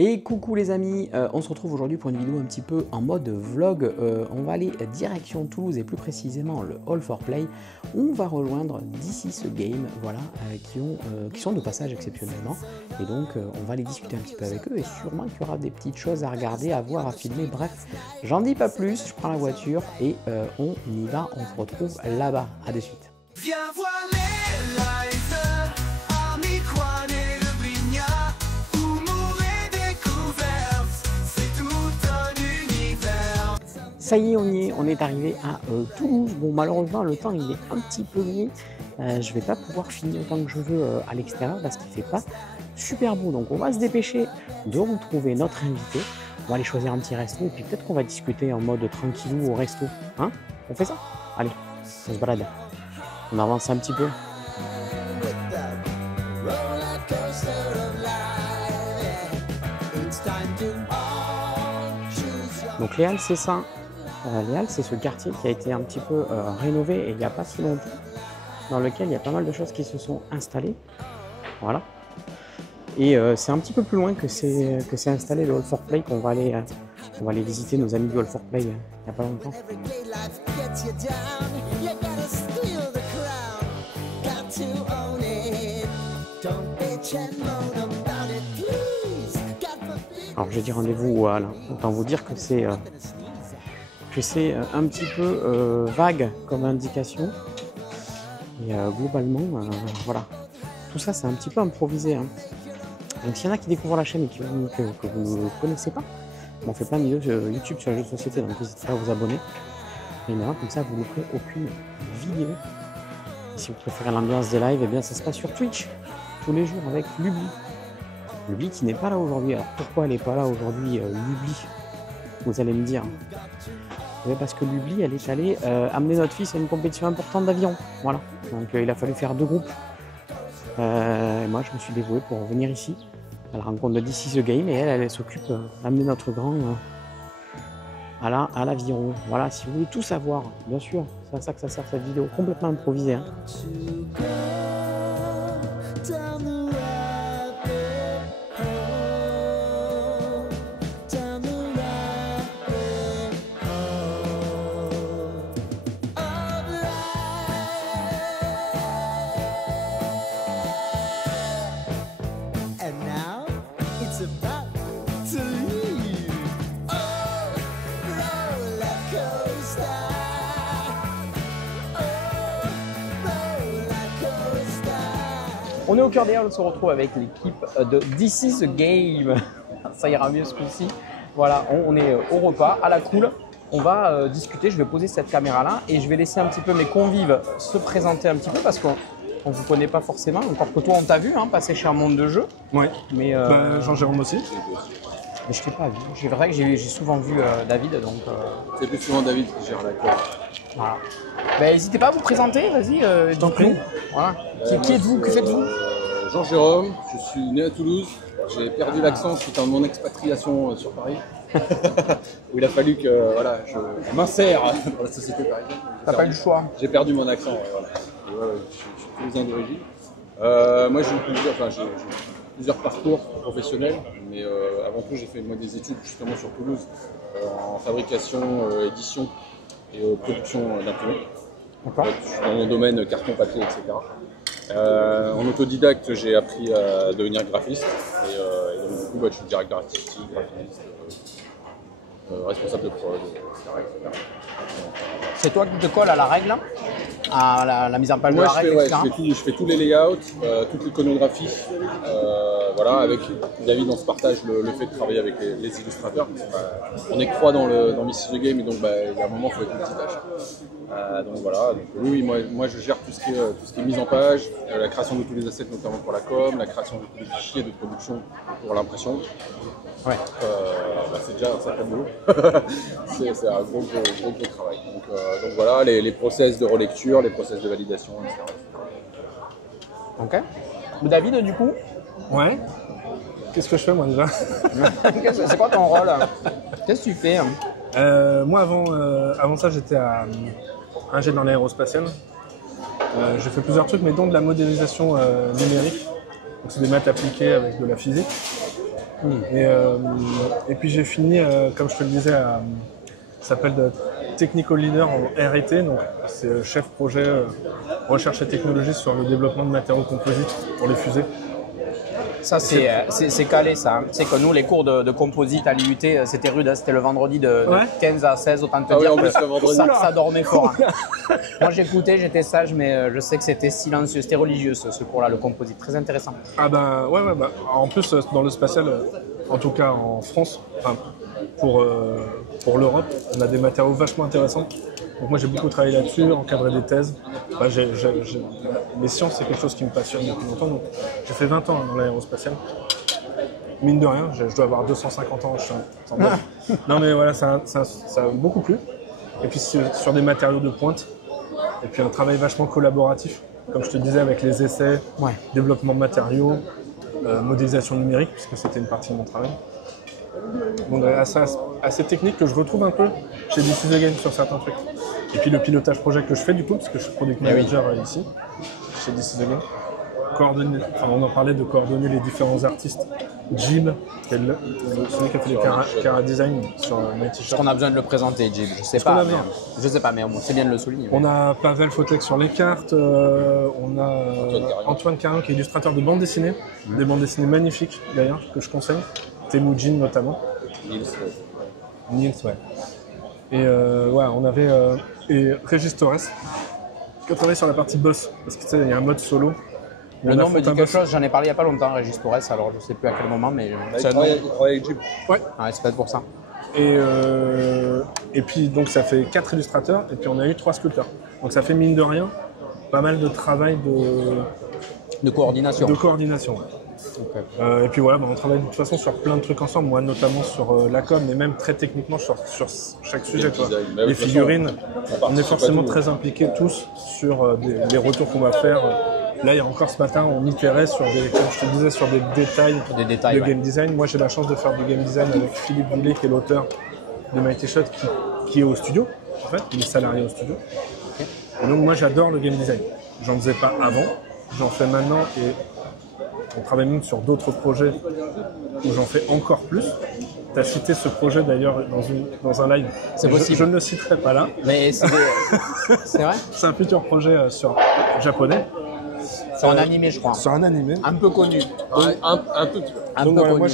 Et coucou les amis, on se retrouve aujourd'hui pour une vidéo un petit peu en mode vlog. On va aller direction Toulouse et plus précisément le All for Play où on va rejoindre This Game, voilà, qui sont de passage exceptionnellement. Et donc on va aller discuter un petit peu avec eux et sûrement qu'il y aura des petites choses à regarder, à voir, à filmer. Bref, j'en dis pas plus, je prends la voiture et on y va, on se retrouve là-bas. À de suite. Viens voir les lives, Army Juan et le Brignat, humour et découverte, c'est tout un univers. Ça y est, on est arrivé à Toulouse. Bon, malheureusement, le temps il est un petit peu gris. Je vais pas pouvoir filmer autant que je veux à l'extérieur parce qu'il fait pas super beau. Donc, on va se dépêcher de retrouver notre invité. On va aller choisir un petit resto et puis peut-être qu'on va discuter en mode tranquillou au resto. Hein? On fait ça? Allez, on se balade. On avance un petit peu. Donc les Halles, c'est ça. Les Halles, c'est ce quartier qui a été un petit peu rénové et il n'y a pas si longtemps, dans lequel il y a pas mal de choses qui se sont installées. Voilà. Et c'est un petit peu plus loin que c'est installé le All for Play qu'on va aller visiter nos amis du All for Play il n'y a pas longtemps. Alors j'ai dit rendez-vous au Halles, autant vous dire que c'est un petit peu vague comme indication. Et globalement, voilà. Tout ça c'est un petit peu improvisé. Hein. Donc s'il y en a qui découvrent la chaîne et que vous ne connaissez pas, on fait plein de vidéos YouTube sur les jeux de société, donc n'hésitez pas à vous abonner. Et maintenant, comme ça vous ne louperez aucune vidéo. Et si vous préférez l'ambiance des lives, eh bien ça se passe sur Twitch, tous les jours avec Lubli. Lubli qui n'est pas là aujourd'hui. Alors pourquoi elle n'est pas là aujourd'hui, Lubli? Vous allez me dire. Oui, parce que Lubli, elle est allée amener notre fils à une compétition importante d'avion. Voilà. Donc il a fallu faire 2 groupes. Et moi, je me suis dévoué pour venir ici à la rencontre de This Game et elle s'occupe d'amener notre grand à l'aviron. Voilà, si vous voulez tout savoir, bien sûr, c'est à ça que ça sert cette vidéo, complètement improvisée. Hein. On est au cœur des Halles, on se retrouve avec l'équipe de This Game. Ça ira mieux ce coup-ci. Voilà, on est au repas, à la cool. On va discuter, je vais poser cette caméra-là et je vais laisser un petit peu mes convives se présenter un petit peu parce qu'on ne vous connaît pas forcément. Encore que toi, on t'a vu passer chez un monde de jeu. Ouais, mais Jean-Jérôme aussi. Mais je t'ai pas vu. C'est vrai que j'ai souvent vu David. Donc, c'est plus souvent David qui gère la com. Voilà. Ben, n'hésitez pas à vous présenter, vas-y. T'en prie. Voilà. Qui êtes-vous? Que faites-vous? Jean-Jérôme, je suis né à Toulouse. J'ai perdu l'accent suite à mon expatriation sur Paris. Où il a fallu que voilà, je m'insère dans la société parisienne. T'as pas eu le choix? J'ai perdu mon accent, voilà. Je suis toulousain d'origine. Moi j'ai eu plusieurs parcours professionnels, mais avant tout j'ai fait des études justement sur Toulouse en fabrication, édition et production d'imprimantes. Je suis dans mon domaine carton, papier, etc. En autodidacte, j'ai appris à devenir graphiste et donc du coup, je suis directeur artistique, graphiste, responsable de prod, etc. C'est toi qui te colles à la règle, à la mise en page de la règle, etc. Je fais tous les layouts, toute l'iconographie. Voilà, avec David, on se partage le fait de travailler avec les illustrateurs. On est que 3 dans This Game et donc il y a un moment il faut être multitâche. Donc voilà, donc, oui, moi je gère tout ce qui est mise en page, la création de tous les assets notamment pour la com, la création de tous les fichiers de production pour l'impression. Ouais. C'est déjà un sacré boulot. c'est un gros travail. Donc voilà, les process de relecture, les process de validation, etc. Ok. David, du coup? Ouais. Qu'est-ce que je fais moi déjà? C'est quoi ton rôle? Qu'est-ce que tu fais? Moi avant ça j'étais ingé dans l'aérospatial. J'ai fait plusieurs trucs mais dont de la modélisation numérique. Donc c'est des maths appliquées avec de la physique. Et puis j'ai fini, comme je te le disais, ça s'appelle Technical Leader en R&T, donc c'est chef projet recherche et technologie sur le développement de matériaux composites pour les fusées. Ça, c'est calé, ça. Hein. Tu sais que nous, les cours de composite à l'IUT, c'était rude. Hein. C'était le vendredi de 15 à 16, autant te dire en plus, que le vendredi. ça dormait fort. Hein. Moi, j'écoutais, j'étais sage, mais je sais que c'était silencieux. C'était religieux, ce cours-là, le composite. Très intéressant. Ah bah ouais, bah, en plus dans le spatial, en tout cas en France, enfin, pour l'Europe, on a des matériaux vachement intéressants. Donc moi j'ai beaucoup travaillé là-dessus, encadré des thèses. Bah, les sciences c'est quelque chose qui me passionne depuis longtemps. Donc j'ai fait 20 ans dans l'aérospatial. Mine de rien, je dois avoir 250 ans. Non mais voilà, ça a beaucoup plu. Et puis sur des matériaux de pointe. Et puis un travail vachement collaboratif, comme je te disais, avec les essais, développement de matériaux, modélisation numérique, puisque c'était une partie de mon travail. Donc assez technique que je retrouve un peu chez Diffuse Game sur certains trucs. Et puis le pilotage projet que je fais du coup, parce que je suis product manager ici, chez Diffuse Game. On en parlait de coordonner les différents artistes. Jib, celui qui a fait les Cara Design sur Mighty Shot. Est-ce qu'on a besoin de le présenter, Jib? Je sais pas, mais c'est bien de le souligner. On a Pavel Fotek sur les cartes, on a Antoine Carion qui est illustrateur de bandes dessinées, des bandes dessinées magnifiques d'ailleurs, que je conseille. Temujin notamment. Nils, ouais. Et on avait et Régis Torres qui a travaillé sur la partie boss, parce que tu sais, il y a un mode solo. Le nom me dit quelque chose, j'en ai parlé il n'y a pas longtemps, Régis Torres, alors je sais plus à quel moment, mais c'est un nom. Il travaille avec Jib. Ouais. C'est peut-être pour ça. Et puis donc ça fait 4 illustrateurs, et puis on a eu 3 sculpteurs. Donc ça fait mine de rien pas mal de travail de coordination. Okay. Et puis voilà, on travaille de toute façon sur plein de trucs ensemble, moi notamment sur la com, mais même très techniquement sur chaque sujet. Les figurines, on est forcément très impliqués tous sur les retours qu'on va faire. Là, il y a encore ce matin, on itérait sur comme je te disais, sur des détails de game design. Moi, j'ai la chance de faire du game design avec Philippe Boulet, qui est l'auteur de Mighty Shot, qui est au studio. En fait, il est salarié au studio. Okay. Et donc, moi, j'adore le game design. J'en faisais pas avant, j'en fais maintenant, et on travaille même sur d'autres projets où j'en fais encore plus. Tu as cité ce projet d'ailleurs dans un live. C'est possible. Je ne le citerai pas là. Mais c'est vrai. C'est un futur projet sur japonais. Sur un animé, je crois. Sur un animé. Un peu connu. Un tout petit peu. Un peu connu. Moi,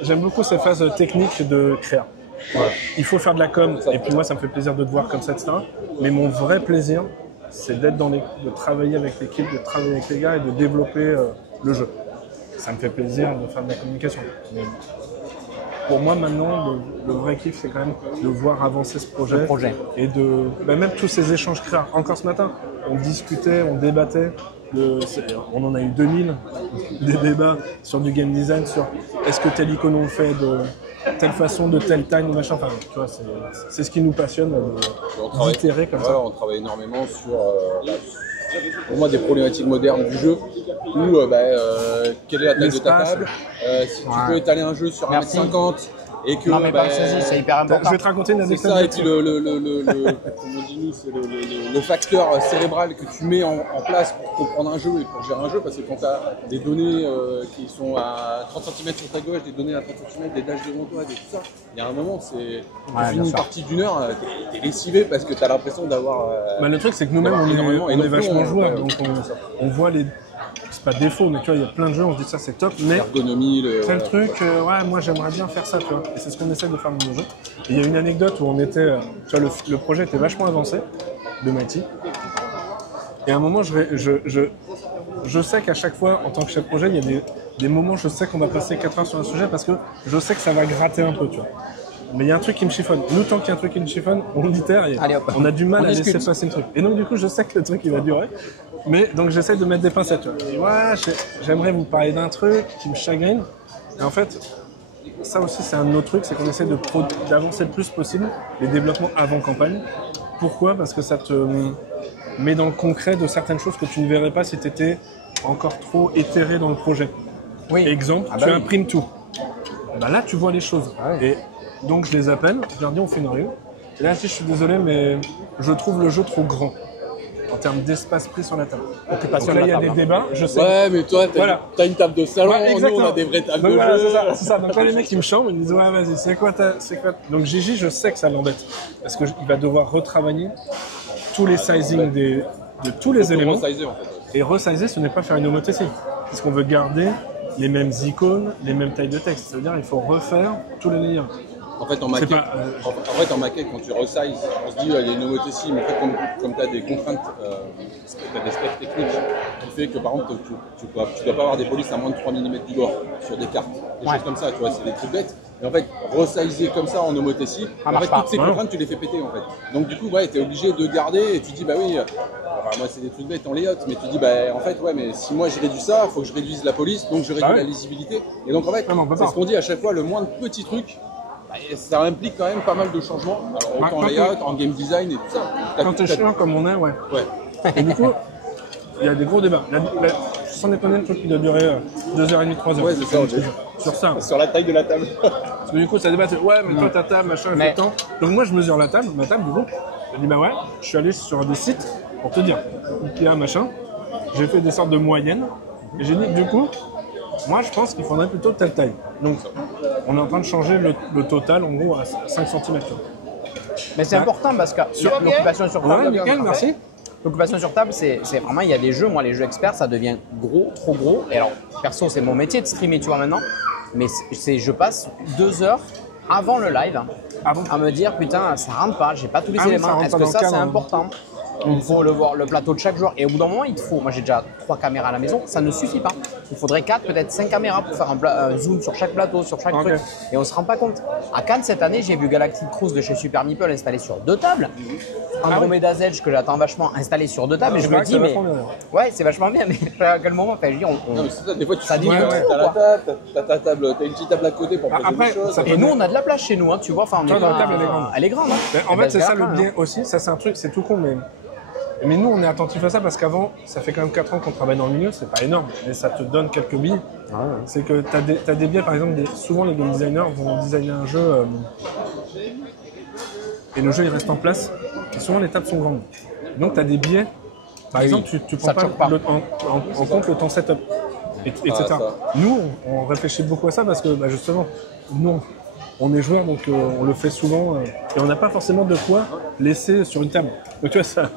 j'aime beaucoup ces phases techniques de créa. Voilà. Il faut faire de la com, et puis moi, ça me fait plaisir de te voir comme ça, etc. Mais mon vrai plaisir, c'est de travailler avec l'équipe, de travailler avec les gars et de développer le jeu. Ça me fait plaisir de faire de la communication. Mais pour moi, maintenant, le vrai kiff, c'est quand même de voir avancer ce projet. Et même tous ces échanges créa. Encore ce matin, on discutait, on débattait. On en a eu 2000 des débats sur du game design, sur est-ce que telle icône on le fait de telle façon, de telle taille, machin. Enfin, tu vois, c'est ce qui nous passionne d'itérer comme ça. On travaille énormément sur pour moi des problématiques modernes du jeu où quelle est la taille de ta table, si tu peux étaler un jeu sur 1m50 et que non mais c'est hyper important. Je vais te raconter une anecdote. C'est ça, et puis comme on dit nous, c'est le facteur cérébral que tu mets en place pour comprendre un jeu et pour gérer un jeu, parce que quand tu as des données qui sont à 30 cm sur ta gauche, des données à 30 cm, des dash devant toi, tout ça, il y a un moment, c'est une partie d'une heure, t'es lessivé parce que tu as l'impression d'avoir... le truc c'est que nous-mêmes on est vachement joueurs, donc on voit les... C'est pas défaut, mais tu vois, il y a plein de jeux, on se dit ça c'est top, mais l'ergonomie, tel truc, moi j'aimerais bien faire ça, tu vois. Et c'est ce qu'on essaie de faire dans nos jeux. Et il y a une anecdote où on était, tu vois, le projet était vachement avancé de Mighty. Et à un moment, je sais qu'à chaque fois, en tant que chef de projet, il y a des moments, je sais qu'on va passer 4 heures sur un sujet parce que je sais que ça va gratter un peu, tu vois. Mais il y a un truc qui me chiffonne. Nous, tant qu'il y a un truc qui nous chiffonne, on itère et on a du mal à laisser passer le truc. Et donc, du coup, je sais que le truc, il va durer. Mais donc, j'essaie de mettre des pincettes. Tu vois. Et j'aimerais vous parler d'un truc qui me chagrine. Et en fait, ça aussi, c'est un autre truc, c'est qu'on essaie d'avancer le plus possible les développements avant campagne. Pourquoi ? Parce que ça te met dans le concret de certaines choses que tu ne verrais pas si tu étais encore trop éthéré dans le projet. Oui. Exemple, tu imprimes tout. Là, tu vois les choses. Et donc je les appelle, je leur dis on fait une réunion. Et là je dis je suis désolé mais je trouve le jeu trop grand en termes d'espace pris sur la table. Occupation Donc là, de il y la a des table. débats, je sais. Ouais, mais toi, t'as une table de salon, Ouais, nous, exactement. on a des vraies tables Donc de voilà, jeu. c'est ça. Donc là, les mecs, ils me chambrent, ils me disent ouais, vas-y, c'est quoi. Donc Gigi, je sais que ça l'embête. Parce qu'il va devoir retravailler tous les sizing de tous les éléments. Resizer, en fait. Et resizer, ce n'est pas faire une homothétie. Parce qu'on veut garder les mêmes icônes, les mêmes tailles de texte. C'est-à-dire qu'il faut refaire tous les layers. En fait, en C'est maquette, pas, en maquette, quand tu resize, on se dit, il y a une homothétie, mais en fait, comme tu as des contraintes, tu as des specs techniques, qui fait que par exemple, tu dois pas avoir des polices à moins de 3 mm du bord sur des cartes, des choses comme ça, tu vois, c'est des trucs bêtes. Mais en fait, resizer comme ça en homothétie, en marche fait, pas. toutes ces contraintes, tu les fais péter en fait. Donc du coup, ouais, tu es obligé de garder et tu dis, bah oui, moi c'est des trucs bêtes en layout, mais tu dis, bah en fait, ouais, mais si moi je réduis ça, il faut que je réduise la police, donc je réduis Bah ouais. la lisibilité. Et donc en fait, Ah non, on peut c'est pas. ce qu'on dit à chaque fois, le moindre petit truc. Et ça implique quand même pas mal de changements, alors autant en quand layout, en game design et tout ça. quand t'es chiant comme on est, ouais. Ouais. Et du coup, il y a des gros débats. Sans déconner, le truc qui doit durer 2h30, 3h. Ouais, c'est ça, ok. Sur ça. Sur la taille de la table. Parce que du coup, ça débat, c'est ouais, mais toi, ta table, machin, elle fait Mais- tant. Donc moi, je mesure la table, ma table, du coup. Je dis, bah ouais, je suis allé sur des sites pour te dire, Ikea, machin. J'ai fait des sortes de moyennes. Et j'ai dit, du coup, moi, je pense qu'il faudrait plutôt telle taille. Donc, on est en train de changer le total, en gros, à 5 cm. Mais c'est important parce que l'occupation sur table. Ouais, nickel, merci. L'occupation sur table, c'est vraiment, il y a des jeux, moi les jeux experts, ça devient gros, trop gros. Et alors, perso, c'est mon métier de streamer, tu vois, maintenant. Mais je passe 2 heures avant le live à me dire, putain, ça rentre pas, j'ai pas tous les Ah oui, ça éléments. rentre Est-ce pas que dans ça, le c'est cadre, hein. important? Il faut voir le plateau de chaque joueur. Et au bout d'un moment, il te faut, moi j'ai déjà 3 caméras à la maison, ça ne suffit pas. Il faudrait 4, peut-être 5 caméras pour faire un zoom sur chaque plateau, sur chaque Ok. truc. Et on se rend pas compte. À Cannes, cette année, j'ai vu Galactic Cruise de chez Super Meeple installé sur 2 tables. Andromeda Edge, que j'attends vachement, installé sur 2 tables. Et je C'est me vrai que dis, c'est mais. vachement bien. Ouais, c'est vachement bien, mais à quel moment, enfin, je dis, Non, mais c'est ça, des fois tu Ça te dit dis, ouais, t'as ouais. la table, t'as ta table, t'as une petite table à côté pour poser Après, des choses. ça peut- Et nous, on a de la place chez nous, hein, tu vois. Enfin, on Toi, est dans la pas- table, elle est grande. Elle est grande. Hein. Mais en Eh ben, fait, c'est ça regarde, le hein. bien aussi. Ça, c'est un truc, c'est tout con, mais nous, on est attentif à ça parce qu'avant, ça fait quand même 4 ans qu'on travaille dans le milieu, c'est pas énorme, mais ça te donne quelques billes. C'est que t'as des biais, par exemple, souvent les game designers vont designer un jeu et le jeu il reste en place, et souvent les tables sont grandes. Donc t'as des biais, par Oui, exemple, tu ça prends choque pas. en compte le temps setup, etc. ça. Nous, on réfléchit beaucoup à ça parce que bah, justement, nous, on est joueurs, donc on le fait souvent, et on n'a pas forcément de quoi laisser sur une table. Donc tu vois, ça,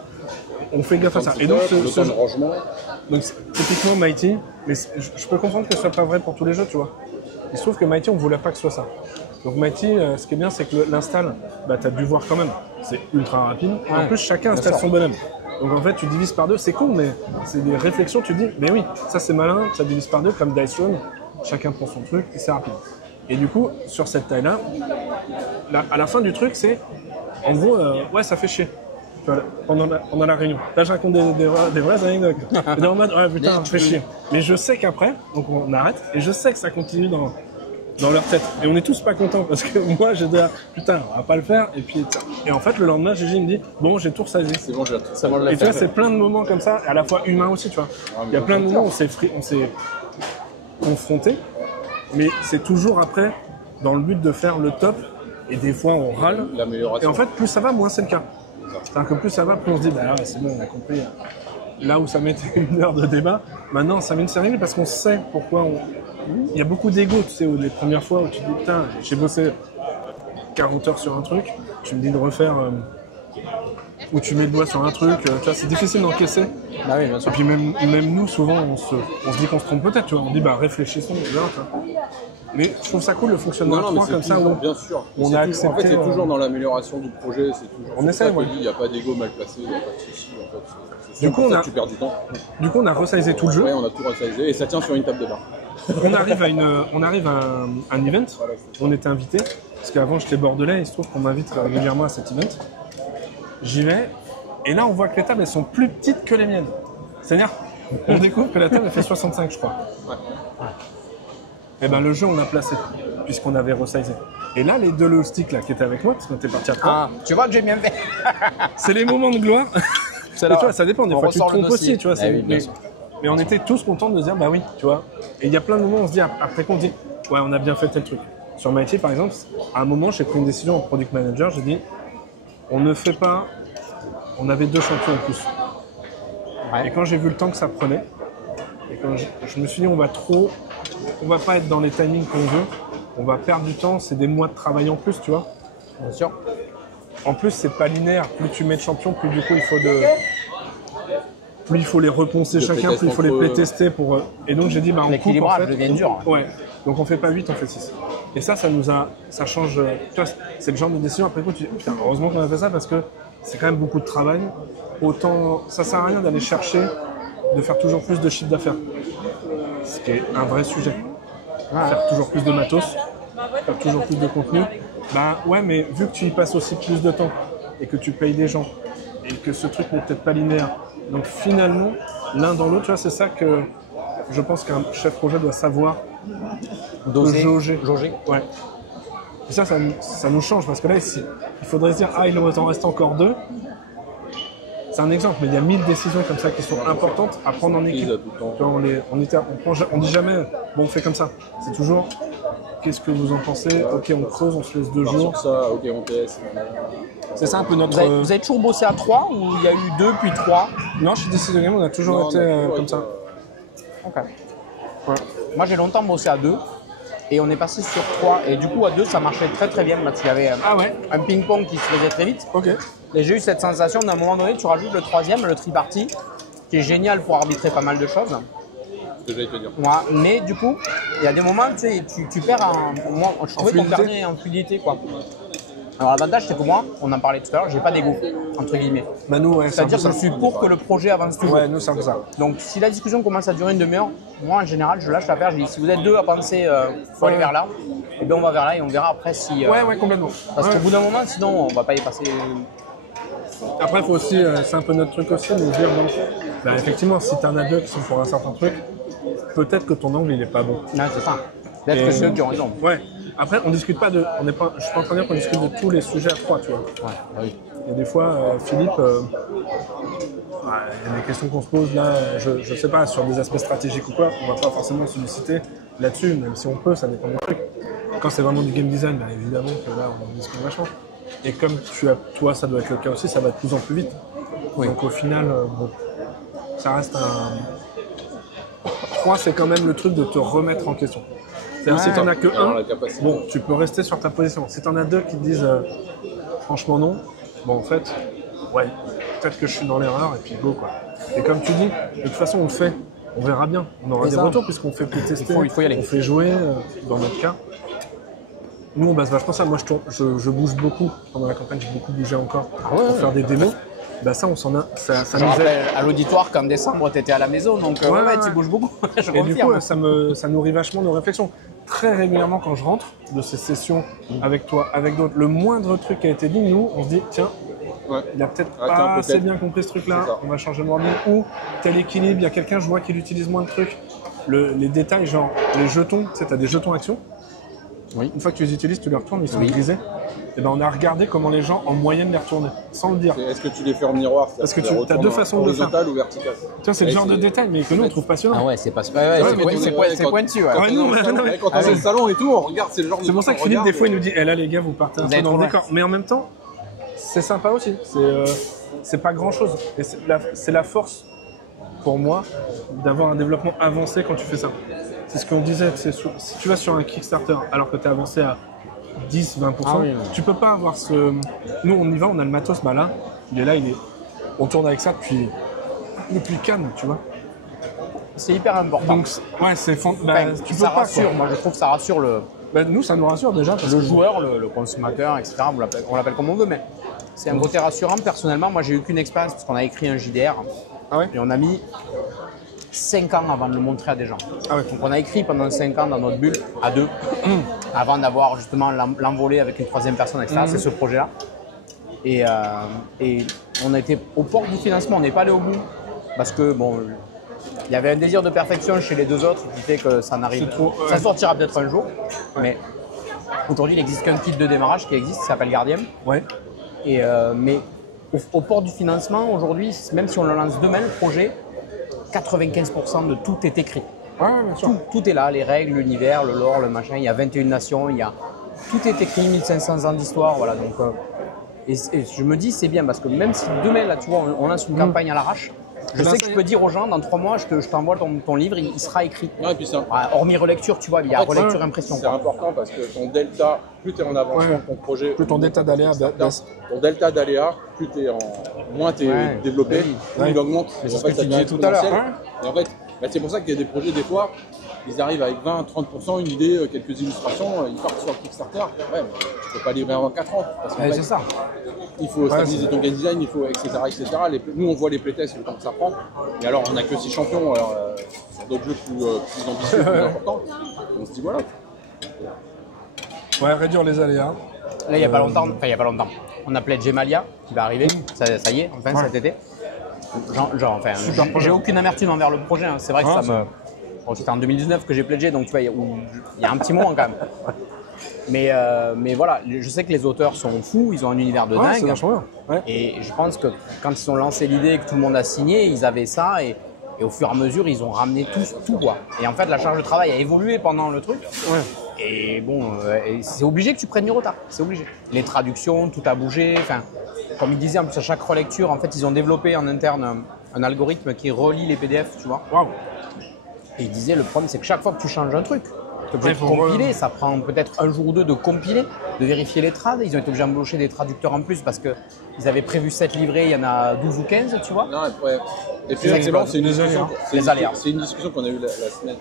on fait gaffe à ça. Et donc, le temps de rangement. donc typiquement Mighty, mais je peux comprendre que ce soit pas vrai pour tous les jeux, tu vois. Il se trouve que Mighty, on voulait pas que ce soit ça. Donc Mighty, ce qui est bien, c'est que l'install, bah, tu as dû voir quand même. C'est ultra rapide. Et en plus, chacun installe son bonhomme. Donc en fait, tu divises par deux. C'est con, mais c'est des réflexions. Tu dis, mais oui, ça c'est malin, ça divise par deux, comme Dice Run. Chacun prend son truc et c'est rapide. Et du coup, sur cette taille-là, à la fin du truc, c'est, en gros, ouais, ça fait chier. Tu vois, pendant la réunion. Là, je raconte des vraies anecdotes. Et en mode, ouais, putain, ça fait chier. Mais je sais qu'après, donc on arrête, et je sais que ça continue dans leur tête. Et on est tous pas contents, parce que moi, j'ai dit, putain, on va pas le faire. Et en fait, le lendemain, Gigi me dit, bon, j'ai tout resize. C'est bon, j'ai tout C'est bon de le Et tu vois, faire. c'est plein de moments comme ça, à la fois humains aussi, tu vois. Il y a plein de moments où on s'est confrontés, mais c'est toujours après, dans le but de faire le top, et des fois, on râle. Et l'amélioration. en fait, plus ça va, moins c'est le cas. C'est-à-dire que plus ça va, plus on se dit, bah ouais, c'est bon, on a compris. Là où ça mettait 1 heure de débat, maintenant, 5 minutes, c'est réglé parce qu'on sait pourquoi on... Il y a beaucoup d'ego, tu sais, les premières fois où tu te dis, putain, j'ai bossé 40 heures sur un truc, tu me dis de refaire... où tu mets le doigt sur un truc, tu vois, c'est difficile d'encaisser. Bah oui, bien sûr. Et puis même nous, souvent, on se dit qu'on se trompe peut-être, tu vois. On dit, bah réfléchissons, on verra, tu vois. Mais je trouve ça cool le fonctionnement à Non, mais 3 c'est comme ça, toujours, où bien sûr. on C'est a toujours- En fait, accepté, c'est toujours dans l'amélioration du projet. C'est toujours. On c'est essaie, pour ça que ouais. il n'y a pas d'ego mal placé, il n'y a pas de souci. En fait, c'est Du coup, pour on ça a- que tu perds du temps. du coup, on a resizé tout le jeu. Ouais, on a tout resizé et ça tient sur une table de bar. On arrive à un event, on était invité, parce qu'avant j'étais bordelais, il se trouve qu'on m'invite régulièrement à cet event. J'y vais, et là on voit que les tables elles sont plus petites que les miennes. C'est-à-dire, on découvre que la table elle fait 65, je crois. Et ben le jeu on l'a placé, puisqu'on avait resizé. Et là les deux low-sticks là qui étaient avec moi, parce qu'on était partis à 3, Ah, tu vois que j'ai bien fait. c'est les moments de gloire. C'est Et là. tu vois, ça dépend, des On fois tu te ressort le trompes dossier. aussi, tu vois. Ah oui, bien sûr. Mais on était tous contents de se dire, bah oui, tu vois. Et il y a plein de moments où on se dit, après qu'on dit, ouais, on a bien fait tel truc. Sur Mighty, par exemple, à un moment, j'ai pris une décision en product manager, j'ai dit, on ne fait pas, on avait 2 champions en plus. Ouais. Et quand j'ai vu le temps que ça prenait, et quand je me suis dit, on va pas être dans les timings qu'on veut, on va perdre du temps, c'est des mois de travail en plus, tu vois. Bien sûr. En plus, c'est pas linéaire. Plus tu mets de champions, plus du coup plus il faut les reponcer Le chacun, playtest plus il faut les entre eux. playtester pour. Et donc j'ai dit, bah on coupe en L'équilibrage fait. devient dur. Ouais. Donc on fait pas 8, on fait 6. Et ça ça change. Tu vois, c'est le genre de décision. Après coup, tu dis, putain, heureusement qu'on a fait ça parce que c'est quand même beaucoup de travail. Autant, ça sert à rien d'aller chercher, de faire toujours plus de chiffre d'affaires. Ce qui est un vrai sujet. Faire toujours plus de matos, faire toujours plus de contenu. Bah ouais, mais vu que tu y passes aussi plus de temps et que tu payes des gens et que ce truc n'est peut-être pas linéaire. Donc finalement, l'un dans l'autre, tu vois, c'est ça que je pense qu'un chef projet doit savoir Doser, jauger. jauger. Ouais. Et ça nous change parce que là, il faudrait se dire, ah, il en reste encore 2. C'est un exemple, mais il y a 1000 décisions comme ça qui sont importantes à prendre en équipe. Prise à tout le temps. Tu vois, on dit jamais, bon, on fait comme ça. C'est toujours, qu'est-ce que vous en pensez? Ok, on creuse, on se laisse 2 On part jours. sur ça, ok, on teste. C'est ça un peu notre. Vous avez toujours bossé à 3 ou il y a eu 2 puis 3? Non, chez Decision Game, on a toujours Non, été on a toujours comme été, ça. Ok. Moi j'ai longtemps bossé à 2 et on est passé sur 3 et du coup à 2 ça marchait très très bien parce qu'il y avait Ah ouais. un ping-pong qui se faisait très vite. Ok. Et j'ai eu cette sensation d'un moment donné, tu rajoutes le troisième, le triparty, qui est génial pour arbitrer pas mal de choses. Ce que j'allais te dire. Moi, mais du coup, il y a des moments, tu sais, tu perds moi, je trouvais qu'on fluidité. perdait en fluidité, quoi. Alors l'avantage, c'est que moi, on en parlait tout à l'heure, j'ai pas d'ego, entre guillemets. Bah nous, ouais, C'est-à-dire que c'est un je peu suis pour que le projet avance ça. toujours. Ouais, nous, c'est un peu ça. Donc si la discussion commence à durer une demi-heure, moi en général je lâche l'affaire, je dis si vous êtes 2 à penser faut aller vers là, et bien on va vers là et on verra après si. Ouais, complètement. Parce Ouais. qu'au bout d'un moment sinon on va pas y passer. Après, il faut aussi, c'est un peu notre truc aussi, de nous dire, bon, bah, effectivement, si t'en as 2 qui sont pour un certain truc, peut-être que ton angle, il est pas bon. Non, c'est ça. Peut-être Et- que c'est eux qui ont raison. Ouais. Après, on discute pas de. Je suis pas en train de dire qu'on discute de tous les sujets à 3, tu vois. Ouais, bah oui. Et des fois, Philippe, il y a des questions qu'on se pose là, je sais pas, sur des aspects stratégiques ou quoi, on va pas forcément solliciter là-dessus, même si on peut, ça dépend du truc. Quand c'est vraiment du game design, bah, évidemment que là, on discute vachement. Et comme toi, ça doit être le cas aussi, ça va de plus en plus vite. Oui. Donc au final, bon, ça reste un. 3, c'est quand même le truc de te remettre en question. C'est-à-dire, si t'en as que Alors, un, la capacité. bon, tu peux rester sur ta position. Si t'en as 2 qui te disent franchement non, bon, en fait, ouais, peut-être que je suis dans l'erreur et puis go, quoi. Et comme tu dis, de toute façon, on le fait, on verra bien. On aura C'est des ça. retours puisqu'on fait plus tester, Il faut y aller. on fait jouer, dans notre cas. Nous, on base vachement ça. Moi, je bouge beaucoup. Pendant la campagne, j'ai beaucoup bougé encore pour faire des démos. Bah ça, on s'en a. Ça Je nous aide. rappelle à l'auditoire qu'en décembre tu étais à la maison donc Ouais. tu bouges beaucoup. Je Et du confirme. coup, ça nourrit vachement nos réflexions. Très régulièrement, quand je rentre de ces sessions avec toi, avec d'autres, le moindre truc qui a été dit, nous, on se dit, tiens, Ouais. il a peut-être Attends, pas assez peut-être. bien compris ce truc-là, C'est ça. on va changer le wording. Ou tel équilibre, il y a quelqu'un, je vois qu'il utilise moins de trucs. Les détails, genre les jetons, tu sais, tu as des jetons actions. Oui. Une fois que tu les utilises, tu les retournes, ils sont Oui. grisés. Et ben on a regardé comment les gens en moyenne les retournaient, sans le dire. Est-ce que tu les fais en miroir? Parce que c'est-à-dire tu as retourne deux façons de le faire. horizontal ou vertical? Tu vois, c'est le Ouais, genre de c'est- détail, mais que nous on trouve passionnant. Ah ouais, c'est pas. mais c'est nous, c'est pointu. Ouais. Ouais, nous, Quand on est dans le salon, non, mais- quand on est dans le salon et tout, on regarde, c'est le genre de C'est pour ça que truc qu'on Philippe, des regarde, fois, il nous dit, eh là les gars, vous partez un Vous peu allez dans le trop décor. Mais en même temps, c'est sympa aussi. C'est pas grand chose. Et c'est la force, pour moi, d'avoir un développement avancé quand tu fais ça. C'est ce qu'on disait. Si tu vas sur un Kickstarter alors que tu es avancé à 10-20%, Ah oui, oui. tu peux pas avoir ce. Nous, on y va, on a le matos, bah là, on tourne avec ça depuis Cannes, tu vois. C'est hyper important. Donc, ouais, c'est. Enfin, tu peux ça pas, quoi. rassure. Moi, je trouve que ça rassure le Nous, ça nous rassure déjà. Parce le que- joueur, le consommateur, etc. On l'appelle comme on veut, mais c'est un côté rassurant. Personnellement, moi, j'ai eu qu'une expérience parce qu'on a écrit un JDR Ah ouais. et on a mis 5 ans avant de le montrer à des gens. Ah ouais. Donc, on a écrit pendant 5 ans dans notre bulle à 2 avant d'avoir justement l'envolée avec une troisième personne, etc. C'est ce projet-là. Et on a été au port du financement, on n'est pas allé au bout parce que bon, il y avait un désir de perfection chez les deux autres qui fait que ça n'arrive. C'est trop, ouais. Ça sortira peut-être un jour, mais aujourd'hui il n'existe qu'un kit de démarrage qui existe, qui s'appelle Guardian. Ouais. Mais au port du financement aujourd'hui, même si on le lance demain, le projet, 95% de tout est écrit. Ouais, bien sûr. Tout est là, les règles, l'univers, le lore, le machin. Il y a 21 nations, tout est écrit, 1500 ans d'histoire, voilà. Donc, et je me dis c'est bien parce que même si demain là, tu vois, on lance une campagne à l'arrache, Je sais que je peux dire aux gens, dans 3 mois, je t'envoie ton livre, il sera écrit. Ouais, et puis ça. Ouais, hormis relecture, tu vois, il y a En fait, relecture impression. C'est important parce que ton delta, plus tu es en avancement de ton projet, Plus ton delta d'aléa baisse. ton delta d'aléa, plus moins tu es Ouais. développé, plus il augmente. Mais Et c'est en ce que fait, ça tu devient disais tout à l'heure, exponentiel. Et en fait, c'est pour ça qu'il y a des projets, des fois, ils arrivent avec 20-30%, une idée, quelques illustrations, ils partent sur le Kickstarter. Ouais, mais tu peux pas livrer avant 4 ans. Parce qu'en fait, C'est ça. il faut stabiliser ton game design, il faut, etc. Nous, on voit les playtests, le temps que ça prend. Et alors, on n'a que 6 champions, alors, sur d'autres jeux plus ambitieux, plus importants. On se dit, voilà. Ouais, réduire les aléas. Là, il n'y a pas longtemps, on a pledgé Malia qui va arriver, ça y est, enfin cet été. J'ai aucune amertume envers le projet, hein. C'est vrai que ça me. Bon, c'était en 2019 que j'ai pledgé, donc tu vois, il y a un petit moment quand même. Mais voilà, je sais que les auteurs sont fous, ils ont un univers de Ouais, c'est dingue. vachement bien. Ouais. Et je pense que quand ils ont lancé l'idée et que tout le monde a signé, ils avaient ça et au fur et à mesure, ils ont ramené tout quoi. Et en fait, la charge de travail a évolué pendant le truc. Ouais. Et bon, c'est obligé que tu prennes du retard, c'est obligé. Les traductions, tout a bougé. Enfin, comme ils disaient, en plus à chaque relecture, en fait, ils ont développé en interne un algorithme qui relie les PDF, tu vois. Waouh. Et ils disaient, le problème, c'est que chaque fois que tu changes un truc, tu es obligé Ouais, de compiler, ça prend peut-être 1 jour ou 2 de compiler, de vérifier les trades. Ils ont été obligés d'embaucher des traducteurs en plus parce qu'ils avaient prévu 7 livrets, il y en a 12 ou 15, tu vois. Non, ouais. Et puis, C'est c'est une les discussion, aléas. c'est une discussion qu'on a eue la semaine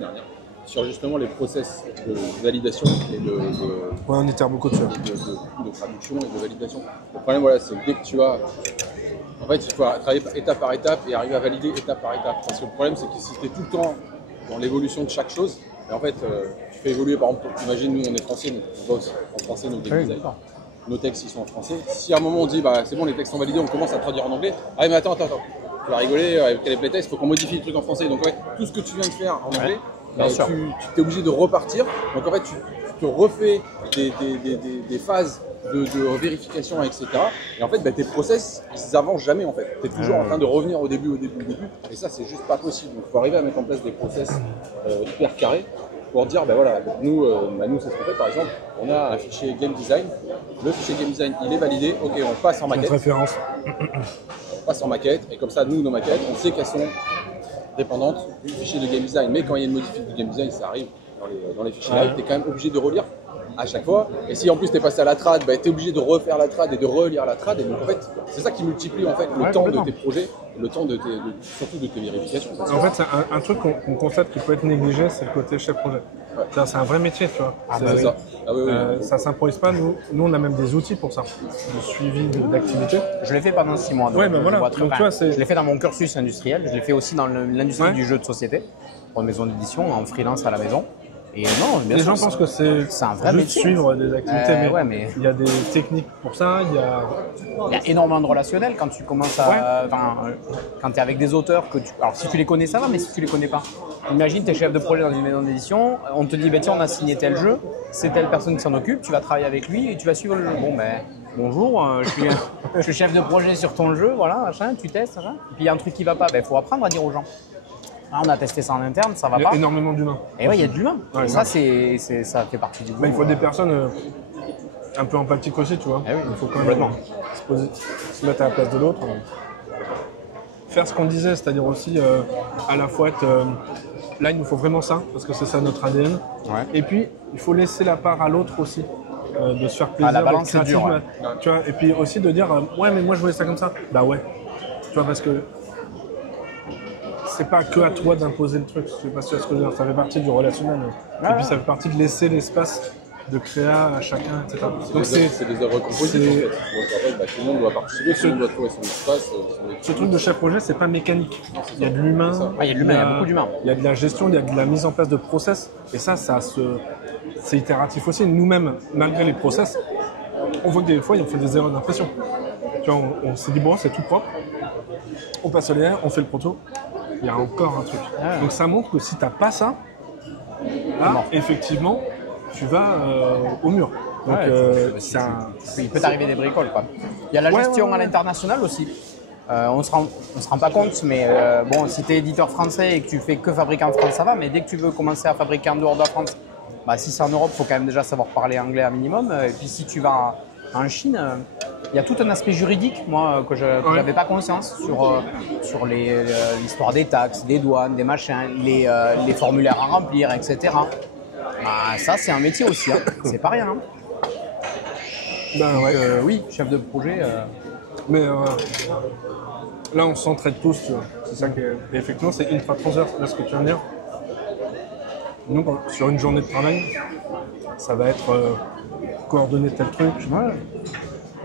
dernière sur justement les process de validation et Ouais, on était beaucoup dessus. de traduction et de validation. Le problème, voilà, c'est que dès que tu as. En fait, il faut travailler étape par étape et arriver à valider étape par étape. Parce que le problème, c'est que si tu es tout le temps dans l'évolution de chaque chose, et en fait, tu fais évoluer, par exemple, imagine, nous, on est français, donc on bosse en français nos game design. Nos textes, ils sont en français. Si à un moment, on dit, bah, c'est bon, les textes sont validés, on commence à traduire en anglais, ah, mais attends. Tu vas rigoler, avec les playtests, il faut qu'on modifie le truc en français. Donc, ouais, tout ce que tu viens de faire en anglais, bien sûr. tu es obligé de repartir. Donc, en fait, tu te refais des phases de vérification, etc. Et en fait, tes process, ils avancent jamais en fait. Tu es toujours en train de revenir au début. Et ça, c'est juste pas possible. Donc, il faut arriver à mettre en place des process hyper carrés pour dire, voilà, nous, c'est ce qu'on fait. Par exemple, on a un fichier game design. Le fichier game design, il est validé. Ok, on passe en maquette. Référence. On passe en maquette. Et comme ça, nous, nos maquettes, on sait qu'elles sont dépendantes du fichier de game design. Mais quand il y a une modification du game design, ça arrive dans les fichiers live, tu es quand même obligé de relire à chaque fois. Et si en plus tu es passé à la trad, tu es obligé de refaire la trad et de relire la trad. Et donc en fait, c'est ça qui multiplie en fait le temps de tes projets, le temps surtout de tes vérifications. En fait, c'est un truc qu'on constate qui peut être négligé, c'est le côté chef projet. Ouais. C'est un vrai métier, tu vois. C'est ça. Ah oui. Ça s'improvise pas. Nous, on a même des outils pour ça, de suivi d'activité. Je l'ai fait pendant 6 mois. Donc Ouais, voilà. je vois très Donc, bien. tu vois, c'est- Je l'ai fait dans mon cursus industriel, je l'ai fait aussi dans l'industrie Ouais. du jeu de société, pour une maison d'édition, en freelance à la maison. Et non, bien Les sûr, gens pensent que c'est c'est un vrai juste métier. suivre des activités, ouais, mais- il y a des techniques pour ça. il y a énormément de relationnel quand tu commences à. Quand tu es avec des auteurs que tu. Alors si tu les connais, ça va, mais si tu les connais pas. Imagine, tu es chef de projet dans une maison d'édition, on te dit, tiens, on a signé tel jeu, c'est telle personne qui s'en occupe, tu vas travailler avec lui et tu vas suivre le jeu. Bon, bonjour, je suis chef de projet sur ton jeu, voilà, machin, tu testes, machin. Et puis il y a un truc qui va pas, faut apprendre à dire aux gens. Ah, on a testé ça en interne, ça va Il y a pas. énormément d'humains. Et ouais, il y a de l'humain. Ouais, Et ça, ça fait partie du boulot. Il faut des personnes un peu empathiques aussi, tu vois. Eh oui, Il faut quand même complètement. se mettre à la place de l'autre. Faire ce qu'on disait, c'est-à-dire aussi à la fois être. Là, il nous faut vraiment ça, parce que c'est ça notre ADN. Ouais. Et puis, il faut laisser la part à l'autre aussi, de se faire plaisir. la balance, d'être c'est dur, créatif, tu vois. Et puis aussi de dire, ouais, mais moi je voulais ça comme ça. Bah ouais. Tu vois, parce que c'est pas que à toi d'imposer le truc. Je sais pas si tu vois ce que je veux dire. Ça fait partie du relationnel. Et puis ça fait partie de laisser l'espace de créa à chacun, etc. Donc C'est des œuvres composites en fait. Donc en fait, tout le monde doit participer, tout le monde doit trouver son espace. ce truc de chef projet, c'est pas mécanique. Il y a de l'humain. Ouais, il y a de l'humain, il y a beaucoup d'humain. Il y a de la gestion, il y a de la mise en place de process. Et ça c'est itératif aussi. Nous-mêmes, malgré les process, on voit que des fois, on fait des erreurs d'impression. Tu vois, on s'est dit, bon, c'est tout propre. On passe au linéaire, on fait le proto. Il y a encore un truc. Ah. Donc ça montre que si tu n'as pas ça, là, effectivement, tu vas au mur. Donc Il peut t'arriver des bricoles, quoi. Il y a la gestion à l'international aussi. On ne se rend pas compte, mais bon, si tu es éditeur français et que tu fais que fabriquer en France, ça va. Mais dès que tu veux commencer à fabriquer en dehors de la France, si c'est en Europe, il faut quand même déjà savoir parler anglais un minimum. Et puis si tu vas en Chine, Il y a tout un aspect juridique, moi, que je n'avais pas conscience sur l'histoire des taxes, des douanes, des machins, les formulaires à remplir, etc. Bah, ça, c'est un métier aussi, hein. C'est pas rien. Hein. Ben ouais. Oui, chef de projet. Mais là, on s'entraide tous, tu vois. C'est ça qui est... Et effectivement, c'est intra-transverse, là, ce que tu viens de dire. Nous, sur une journée de travail, ça va être coordonner tel truc,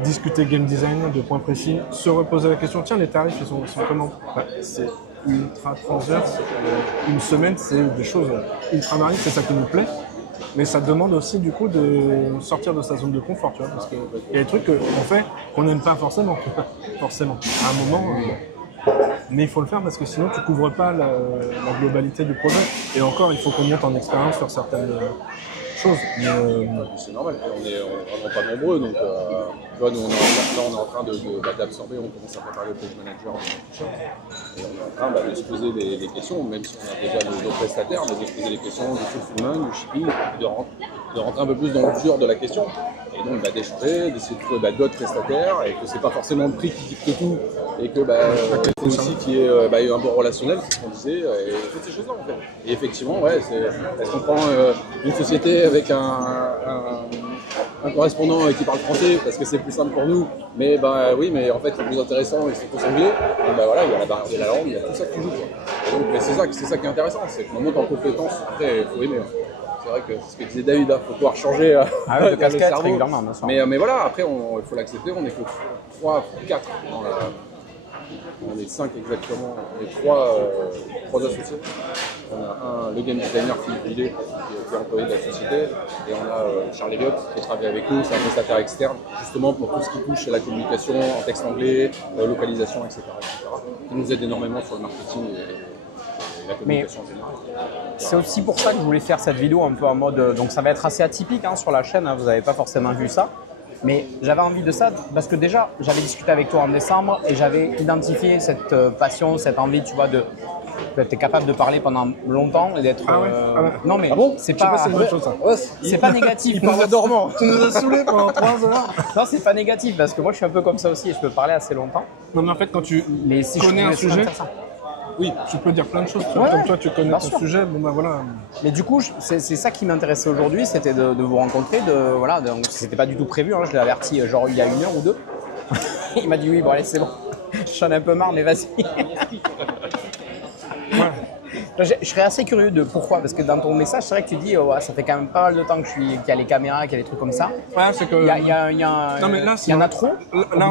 discuter game design de points précis, se reposer la question, tiens, les tarifs, ils sont comment? C'est ultra-transverse. Une semaine, c'est des choses ultra-variées, c'est ça qui nous plaît. Mais ça demande aussi du coup de sortir de sa zone de confort, tu vois, parce qu'il y a des trucs qu'on fait qu'on n'aime pas forcément, à un moment, mais il faut le faire parce que sinon tu couvres pas la globalité du projet. Et encore, il faut qu'on monte en expérience sur certaines choses. Mais, c'est normal, on est vraiment pas nombreux, donc tu vois, nous on est en train d'absorber, on commence à préparer le page manager, et on est en train de se poser des questions, même si on a déjà nos prestataires, mais de se poser des questions du fulfillment, du shipping, de rentrer un peu plus dans le dur de la question, et donc d'échanger, d'essayer de trouver d'autres prestataires, et que c'est pas forcément le prix qui dicte tout, et que c'est aussi qu'il y ait un bon relationnel, c'est ce qu'on disait, et toutes ces choses-là en fait. Et effectivement, ouais, est-ce qu'on prend une société avec un correspondant qui parle français parce que c'est plus simple pour nous, mais oui, mais en fait c'est plus intéressant et c'est tous anglais, et voilà, il y a la barrière de la langue, il y a tout ça qui joue, quoi. Et donc c'est ça qui est intéressant, c'est qu'on monte en compétence, après il faut aimer. C'est vrai que c'est ce que disait David, il faut pouvoir changer de casquette régulièrement, bien sûr. Mais voilà, après il faut l'accepter, on est que 3 ou 4 dans la... On est 5 exactement, on est 3 associés. On a le game designer Philippe Villet qui est employé de la société, et on a Charles Elliott qui travaille avec nous, c'est un prestataire externe, justement pour tout ce qui touche à la communication en texte anglais, localisation, etc., qui nous aide énormément sur le marketing et la communication en général. C'est aussi pour ça que je voulais faire cette vidéo un peu en mode... Donc ça va être assez atypique hein, sur la chaîne, hein, vous n'avez pas forcément vu ça. Mais j'avais envie de ça parce que déjà, j'avais discuté avec toi en décembre et j'avais identifié cette passion, cette envie, tu vois, tu es capable de parler pendant longtemps et d'être... Non mais c'est pas... c'est une bonne chose, ça. C'est pas négatif. Il parle dormant. Tu nous as saoulés pendant 3 heures. Non, c'est pas négatif parce que moi je suis un peu comme ça aussi et je peux parler assez longtemps. Non mais en fait, quand tu Mais si connais un sujet... Oui, tu peux dire plein de choses, tu vois, comme toi tu connais ton sujet, bon bah voilà. Mais du coup, c'est ça qui m'intéressait aujourd'hui, c'était de vous rencontrer, donc c'était pas du tout prévu, hein, je l'ai averti genre il y a 1 heure ou 2. Il m'a dit oui, bon allez c'est bon, j'en ai un peu marre mais vas-y. Je serais assez curieux de pourquoi, parce que dans ton message, c'est vrai que tu dis ça fait quand même pas mal de temps qu'il y a les caméras, qu'il y a des trucs comme ça. Ouais, c'est que... Il y en a trop là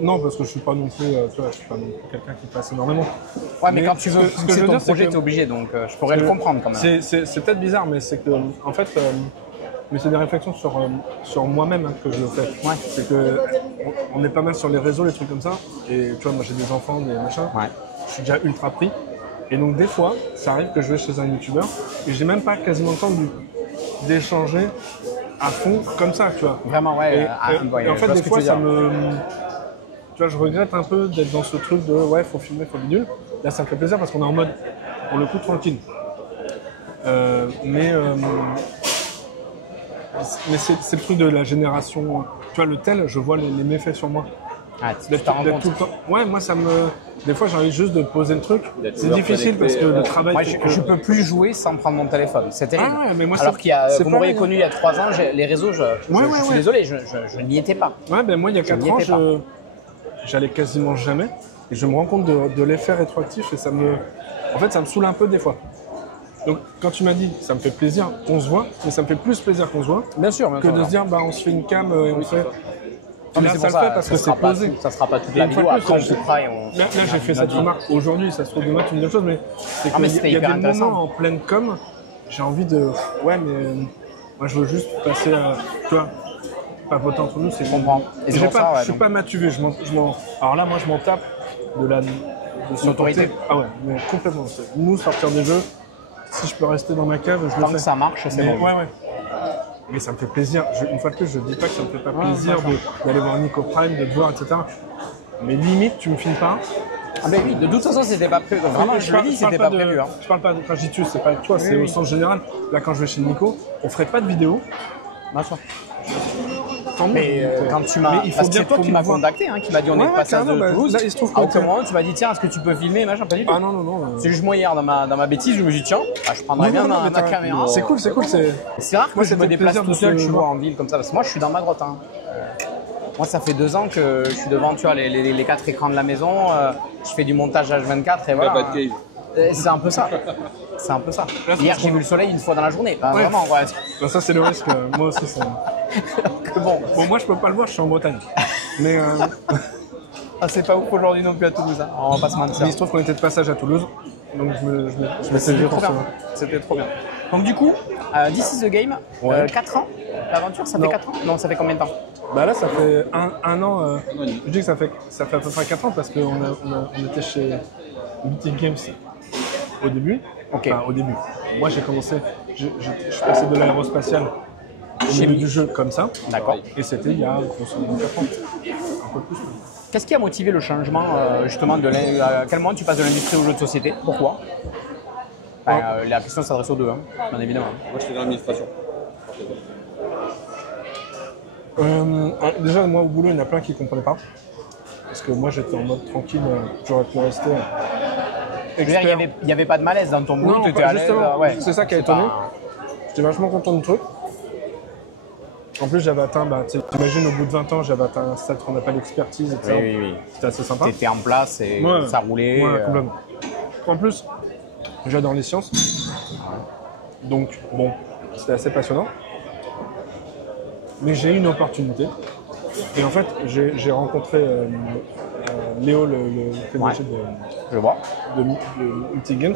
non, parce que je suis pas non plus, tu vois, je suis pas non plus quelqu'un qui passe énormément. Ouais, mais quand tu veux pousser ton projet, t'es obligé, donc je pourrais le comprendre quand même. C'est peut-être bizarre, mais c'est que, en fait, mais c'est des réflexions sur moi-même hein, que je le fais. Ouais. C'est que on est pas mal sur les réseaux, les trucs comme ça, et tu vois, moi j'ai des enfants, des machins, je suis déjà ultra pris. Et donc des fois, ça arrive que je vais chez un youtubeur et j'ai même pas quasiment le temps d'échanger à fond comme ça, tu vois. Vraiment, ouais. Et en fait, des fois, ça me... Tu vois, je regrette un peu d'être dans ce truc de ouais, faut filmer, faut bidule. Là, ça me fait plaisir parce qu'on est en mode, pour le coup, tranquille. Mais c'est le truc de la génération... Tu vois, le tel, je vois les méfaits sur moi. Ah, tu t'en rends compte. Tout le temps. Ouais, moi, ça me... Des fois, j'ai envie juste de poser le truc. C'est difficile parce que le travail... Moi, je peux plus jouer sans prendre mon téléphone. C'est terrible. Ah, mais moi, alors qu'il y a... Vous m'auriez connu il y a 3 ans, les réseaux, je suis désolé, je n'y étais pas. Ouais, ben moi, il y a 4 ans, j'allais quasiment jamais. Et je me rends compte de l'effet rétroactif et ça me... En fait, ça me saoule un peu des fois. Donc, quand tu m'as dit, ça me fait plaisir qu'on se voit, mais ça me fait plus plaisir qu'on se voit bien sûr, que de se dire, bah, on se fait une cam et on fait... Non, mais là, c'est ça pour le fait parce que c'est posé. Ça sera pas toute la vidéo, après on coupera et on... Là, j'ai fait cette remarque aujourd'hui, ça se trouve demain, tu me dis autre chose, mais c'est qu'il y a des moments en pleine com, j'ai envie de... Ouais, mais moi, je veux juste passer à... Tu vois, papoter entre nous, c'est... Je comprends. Et c'est pour ça, je suis pas matuvé, alors là, moi, je m'en tape de l'autorité. Ah ouais, mais complètement. Nous, sortir des jeux, si je peux rester dans ma cave, je le fais. Tant que ça marche, c'est bon. Ouais. Mais ça me fait plaisir. Une fois de plus, je dis pas que ça me fait pas plaisir d'aller voir Nico Prime, de te voir, etc. Mais limite, tu me filmes pas. Ah ben oui, de toute façon, c'était pas prévu. Vraiment, je le dis, c'était pas prévu. Je parle pas de... Quand je dis tu, c'est pas avec toi, c'est au sens général. Là, quand je vais chez Nico, on ferait pas de vidéo. Bien sûr. tant mieux. Mais quand tu m'as, Mais il faut parce que dire c'est toi toi qui m'as contacté, qui m'a dit on est de passage de Toulouse. Là, il se trouve À que aucun moment tu m'as dit tiens, est-ce que tu peux filmer, machin, pas du tout. Ah non. C'est juste moi hier dans ma bêtise, je me suis dit tiens, je prendrais bien mais ma caméra. C'est cool. C'est rare que Moi, je c'était me déplace plaisir tout de seul, te tu voir. vois, en ville comme ça. Parce que moi, je suis dans ma grotte. Moi, ça fait 2 ans que je suis devant, tu vois, les 4 écrans de la maison. Je fais du montage H24 et voilà. Bad cave. C'est un peu ça. C'est un peu ça. Là, Hier, c'est j'ai vu le soleil une fois dans la journée. Enfin, Ouais. vraiment, ouais. Bah, ça, c'est le risque. Moi aussi, ça. Que bon, Bon, moi, je peux pas le voir, je suis en Bretagne. Mais c'est pas ouf aujourd'hui non plus à Toulouse. Hein. On va pas se mentir. il se trouve qu'on était de passage à Toulouse. Donc, je m'étais C'était dit trop pour ça. bien. C'était trop bien. Donc du coup, This is the Game, Ouais. 4 ans. L'aventure, ça fait Non. 4 ans? Non, ça fait combien de temps? Bah là, ça fait un an. Je dis que ça fait à peu près 4 ans parce qu'on on était chez BT Games au début. Ok. Enfin, au début. Moi, j'ai commencé. Je suis passé de l'aérospatial au Chez milieu Mi. du jeu comme ça. D'accord. Et c'était il y a grosso modo 4 ans. Un peu plus. Qu'est-ce qui a motivé le changement justement à quel moment tu passes de l'industrie au jeu de société? Pourquoi? La question s'adresse aux deux, hein, bien évidemment. Moi, j'étais dans l'administration. Déjà, moi, au boulot, il y en a plein qui ne comprenaient pas. Parce que moi, j'étais en mode tranquille. J'aurais pu rester Je veux dire, il n'y avait pas de malaise dans ton boulot, Non, tu étais pas à l'aise. justement. Ouais. C'est ça qui a C'est étonné. pas- J'étais vachement content du truc. En plus, j'avais atteint, t'imagines, au bout de 20 ans, j'avais atteint un stade qu'on appelle l'expertise, etc. Oui. C'était assez sympa. Tu étais en place et Ouais. ça roulait. Ouais, complètement. En plus, j'adore les sciences. Donc, bon, c'était assez passionnant. Mais j'ai eu une opportunité. Et en fait, j'ai rencontré Léo, le PDG Je vois. de Multi Games.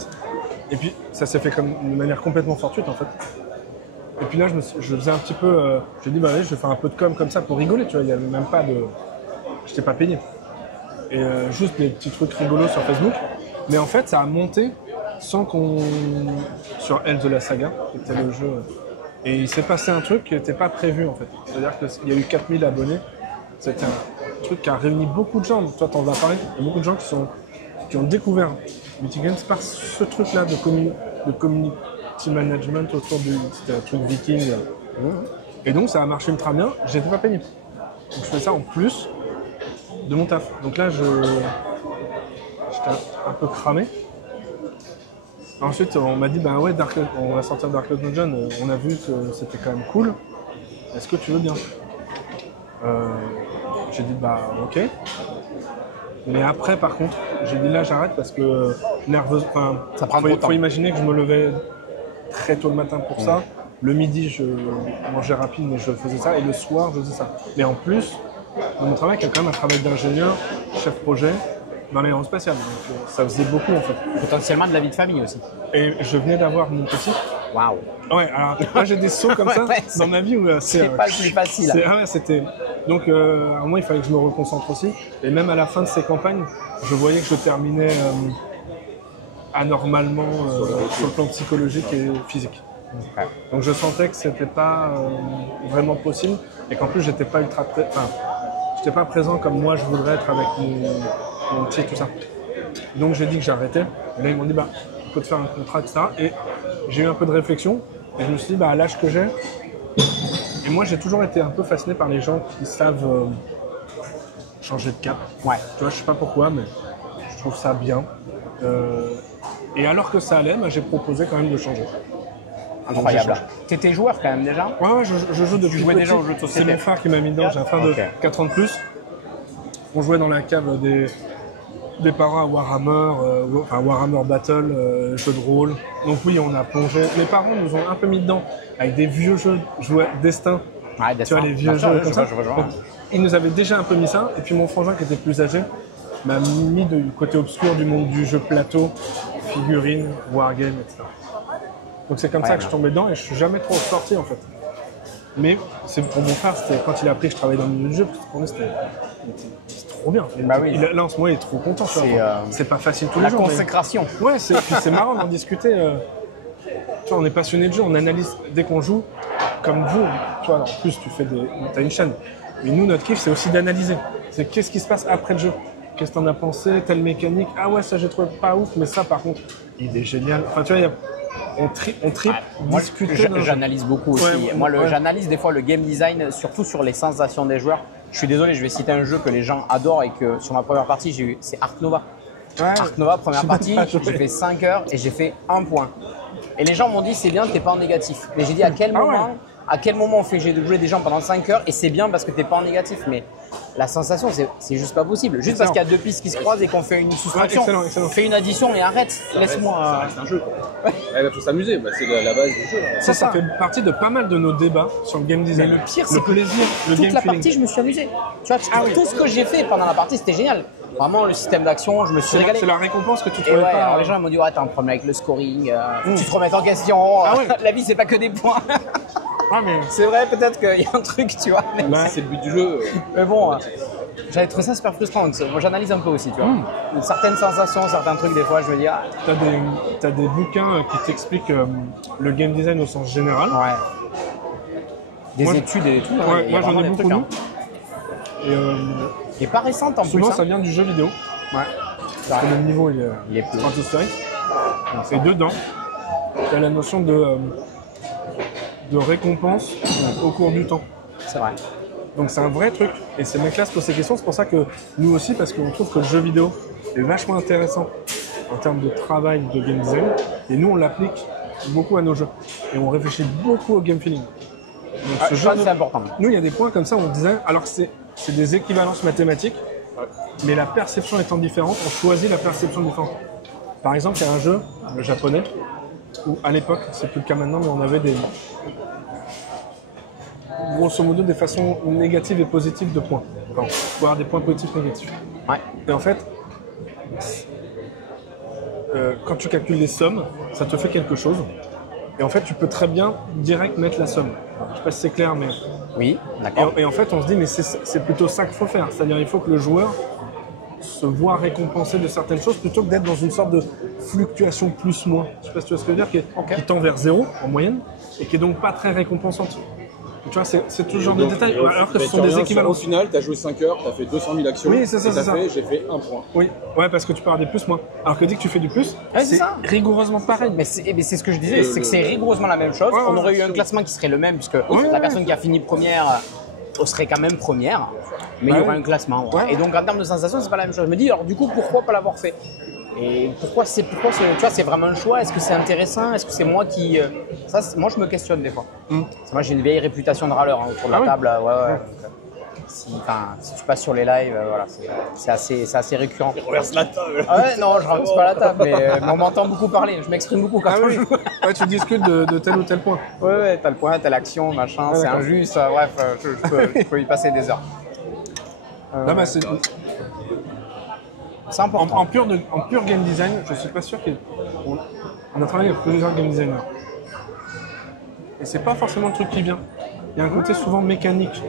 Et puis, ça s'est fait comme de manière complètement fortuite, en fait. Et puis là, je faisais un petit peu... j'ai dit, bah allez, je vais faire un peu de com comme ça pour rigoler, tu vois. Il n'y avait même pas de... J'étais pas payé. Et juste des petits trucs rigolos sur Facebook. Mais en fait, ça a monté sans qu'on... Sur Health de la Saga, qui était le jeu. Et il s'est passé un truc qui n'était pas prévu, en fait. C'est-à-dire qu'il y a eu 4000 abonnés. C'était un truc qui a réuni beaucoup de gens. Toi, t'en vas parler. Il y a beaucoup de gens qui ont découvert Multi Games par ce truc-là de community management autour du... C'était un truc viking. Et donc, ça a marché ultra bien. J'étais pas payé. Donc, je fais ça en plus de mon taf. Donc là, j'étais un peu cramé. Ensuite, on m'a dit, bah ouais, on va sortir Dark Cloud Dungeon. On a vu que c'était quand même cool. Est-ce que tu veux bien? J'ai dit, bah ok. Mais après, par contre, j'ai dit là, j'arrête parce que nerveuse. Enfin, Ça prend trop de temps. faut imaginer que je me levais très tôt le matin pour ça. Le midi, je mangeais rapide, mais je faisais ça. Et le soir, je faisais ça. Mais en plus, dans mon travail, il y a quand même un travail d'ingénieur, chef projet, dans l'aérospatial. Donc ça faisait beaucoup en fait. Potentiellement de la vie de famille aussi. Et je venais d'avoir mon petit. Waouh. Ouais, alors moi j'ai des sauts comme ça Ouais, dans ma vie où C'est pas le plus facile. Ah ouais, c'était. Donc à un moment il fallait que je me reconcentre aussi. Et même à la fin de ces campagnes, je voyais que je terminais anormalement sur le plan psychologique et physique. Ouais. Donc je sentais que c'était pas vraiment possible et qu'en plus j'étais pas j'étais pas présent comme moi je voudrais être avec mon petit et tout ça. Donc j'ai dit que j'arrêtais. Et là ils m'ont dit bah on peut te faire un contrat, etc. Et j'ai eu un peu de réflexion et je me suis dit bah à l'âge que j'ai. Et moi j'ai toujours été un peu fasciné par les gens qui savent changer de cap. Ouais. Tu vois, je sais pas pourquoi, mais je trouve ça bien. Et alors que ça allait, bah, j'ai proposé quand même de changer. Incroyable. T'étais joueur quand même déjà? Ouais, je joue depuis jouais petit. déjà aux jeux de société? C'est mon frère qui m'a mis dedans, j'ai un frère de Ok. 4 ans de plus. On jouait dans la cave des parents à Warhammer, Warhammer Battle, jeux de rôle. Donc oui, on a plongé. Mes parents nous ont un peu mis dedans avec des vieux jeux, jouets Destin. Ouais, Tu vois, les vieux D'accord, jeux je comme vois, ça. je vois. Donc, ils nous avaient déjà un peu mis ça. Et puis mon frangin qui était plus âgé m'a mis du côté obscur du monde du jeu plateau, figurines, wargame, etc. Donc c'est comme ça que je tombais dedans et je suis jamais trop sorti en fait. Mais c'est pour mon frère, c'était quand il a appris que je travaillais dans le milieu du jeu, parce que pour lui c'était trop bien. Bah oui. Là en ce moment il est trop content. tu vois. C'est, C'est pas facile tous les La jours. mais- consécration. Ouais, puis c'est marrant d'en discuter. Tu vois, on est passionné de jeu, on analyse dès qu'on joue, comme vous. Tu vois, en plus, t'as une chaîne. Mais nous, notre kiff, c'est aussi d'analyser. C'est qu'est-ce qui se passe après le jeu. Qu'est-ce que t'en as pensé, telle mécanique. Ah ouais, ça j'ai trouvé pas ouf, mais ça par contre, il est génial. Enfin, tu vois, on tripe, Moi, discuter d'un jeu. j'analyse beaucoup aussi. Ouais, Moi, ouais. j'analyse des fois le game design, surtout sur les sensations des joueurs. Je suis désolé, je vais citer un jeu que les gens adorent et que sur ma première partie, j'ai eu, c'est Ark Nova. Ouais. Ark Nova, première J'ai partie, pas joué. j'ai fait 5 heures et j'ai fait 1 point. Et les gens m'ont dit, c'est bien, t'es pas en négatif. Mais j'ai dit, à quel Ah ouais. moment à quel moment on fait j'ai joué des gens pendant 5 heures et c'est bien parce que t'es pas en négatif. Mais la sensation, c'est juste pas possible. Juste parce qu'il y a deux pistes qui se croisent et qu'on fait une soustraction. excellent, excellent. Fais une addition et arrête. Laisse-moi. C'est un jeu. Il faut s'amuser, c'est la base du jeu. Ça fait partie de pas mal de nos débats sur le game design. Mais le pire, c'est le que plaisir, le toute game la feeling. partie, je me suis amusé. Tu vois, tout ce que j'ai fait pendant la partie, c'était génial. Vraiment, le système d'action, je me suis régalé. C'est la récompense que tu Et trouvais ouais, pas. alors les gens ils m'ont dit, ouais, t'as un problème avec le scoring, tu te remets en question. Ah ouais. La vie, c'est pas que des points. Ah, mais C'est vrai, peut-être qu'il y a un truc, tu vois. là, C'est le but du jeu. Mais bon, j'avais trouvé ça super frustrant. Donc, moi, j'analyse un peu aussi, tu vois. Une certaine sensation, certains trucs, des fois, je me dis, ah, t'as des bouquins qui t'expliquent le game design au sens général. ouais. Des Moi, études et tout. Ouais, il y a moi j'en vraiment ai des beaucoup trucs, lu. hein. Et Qui est pas récente en souvent plus. ça vient du jeu vidéo. Ouais. Parce que le niveau Il est plus haut. stratosphérique. Et dedans, t'as la notion de récompense au cours du temps. C'est vrai. Donc c'est un vrai truc. Et ces mecs-là se posent ces questions. C'est pour ça que nous aussi, parce qu'on trouve que le jeu vidéo est vachement intéressant en termes de travail de game design. Et nous, on l'applique beaucoup à nos jeux. Et on réfléchit beaucoup au game feeling. Donc, Ah, ce je genre pense que de- c'est important. Nous, il y a des points comme ça où on disait, alors que c'est des équivalences mathématiques, mais la perception étant différente, on choisit la perception différente. Par exemple, il y a un jeu, le japonais, où à l'époque, c'est plus le cas maintenant, mais on avait des, grosso modo, des façons négatives et positives de points. Enfin, il faut avoir des points positifs et négatifs. Ouais. Et en fait, quand tu calcules les sommes, ça te fait quelque chose. Et en fait, tu peux très bien direct mettre la somme. Je sais pas si c'est clair, mais... Oui, d'accord. Et en fait, on se dit, mais c'est plutôt ça qu'il faut faire. C'est-à-dire, il faut que le joueur se voit récompensé de certaines choses plutôt que d'être dans une sorte de fluctuation plus-moins. Je sais pas si tu vois ce que je veux dire, qui tend vers 0 en moyenne et qui est donc pas très récompensante. Tu vois, c'est tout ce genre de détails, alors que ce sont des Au équivalences. final, tu as joué 5 heures, tu as fait 200 000 actions. Oui, c'est ça, et c'est ça. J'ai fait 1 point. Oui, ouais, parce que tu pars des plus-moins. Alors que dès que tu fais du plus, c'est c'est ça. rigoureusement pareil. Mais c'est ce que je disais, c'est que c'est rigoureusement la même chose. Ouais, On ouais, aurait eu un sûr. classement qui serait le même, puisque Ouais, la personne qui a fini première serait quand même première, mais il y Ouais. aurait un classement. Ouais. Et donc en termes de sensation, c'est pas la même chose. Je me dis, alors du coup, pourquoi pas l'avoir fait? Et pourquoi c'est, tu vois, c'est vraiment un choix? Est-ce que c'est intéressant? Est-ce que c'est moi qui, moi je me questionne des fois. Parce que moi j'ai une vieille réputation de râleur autour de la oui. table. Ouais. Donc, si tu passes sur les lives, voilà, c'est assez récurrent. Reverse la table. Ah ouais, non, je renverse pas la table, mais on m'entend beaucoup parler. Je m'exprime beaucoup quand Ah on oui, joue. ouais, tu discutes de tel ou tel point. Ouais, t'as le point, t'as l'action, machin, c'est d'accord. injuste, bref, je peux y passer des heures. Là, bah, c'est... C'est En important. pur game design, je suis pas sûr qu'on on a travaillé avec plusieurs game designers. Et c'est pas forcément le truc qui vient. Il y a un côté souvent mécanique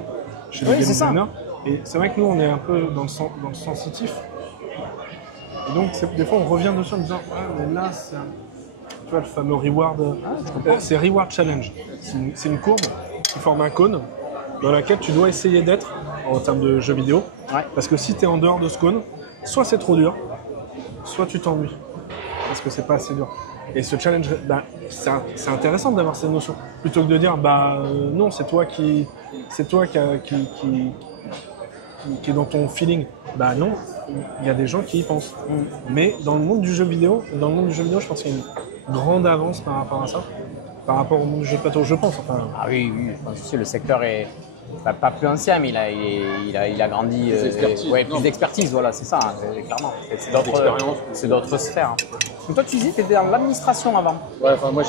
chez les Oui, game c'est ça. designers. Et c'est vrai que nous, on est un peu dans le sensitif. Et donc, des fois, on revient dessus en disant « Ah, mais là, c'est tu vois, le fameux reward... c'est reward challenge. C'est une courbe qui forme un cône dans laquelle tu dois essayer d'être en termes de jeux vidéo. Ouais. Parce que si tu es en dehors de ce cône, soit c'est trop dur, soit tu t'ennuies. Parce que c'est pas assez dur. Et ce challenge, bah, c'est intéressant d'avoir cette notion. Plutôt que de dire, non, c'est toi qui est dans ton feeling. Bah non, il y a des gens qui y pensent. Mais dans le monde du jeu vidéo, je pense qu'il y a une grande avance par rapport à ça. Par rapport au monde du jeu de plateau, je pense. Enfin, Ah oui, je pense aussi le secteur est pas plus ancien, mais il a grandi. Plus d'expertise. Plus d'expertise, voilà, c'est ça, clairement. C'est D'expérience. c'est d'autres sphères. Donc toi, tu disais que tu étais dans l'administration avant. Ouais, enfin, moi,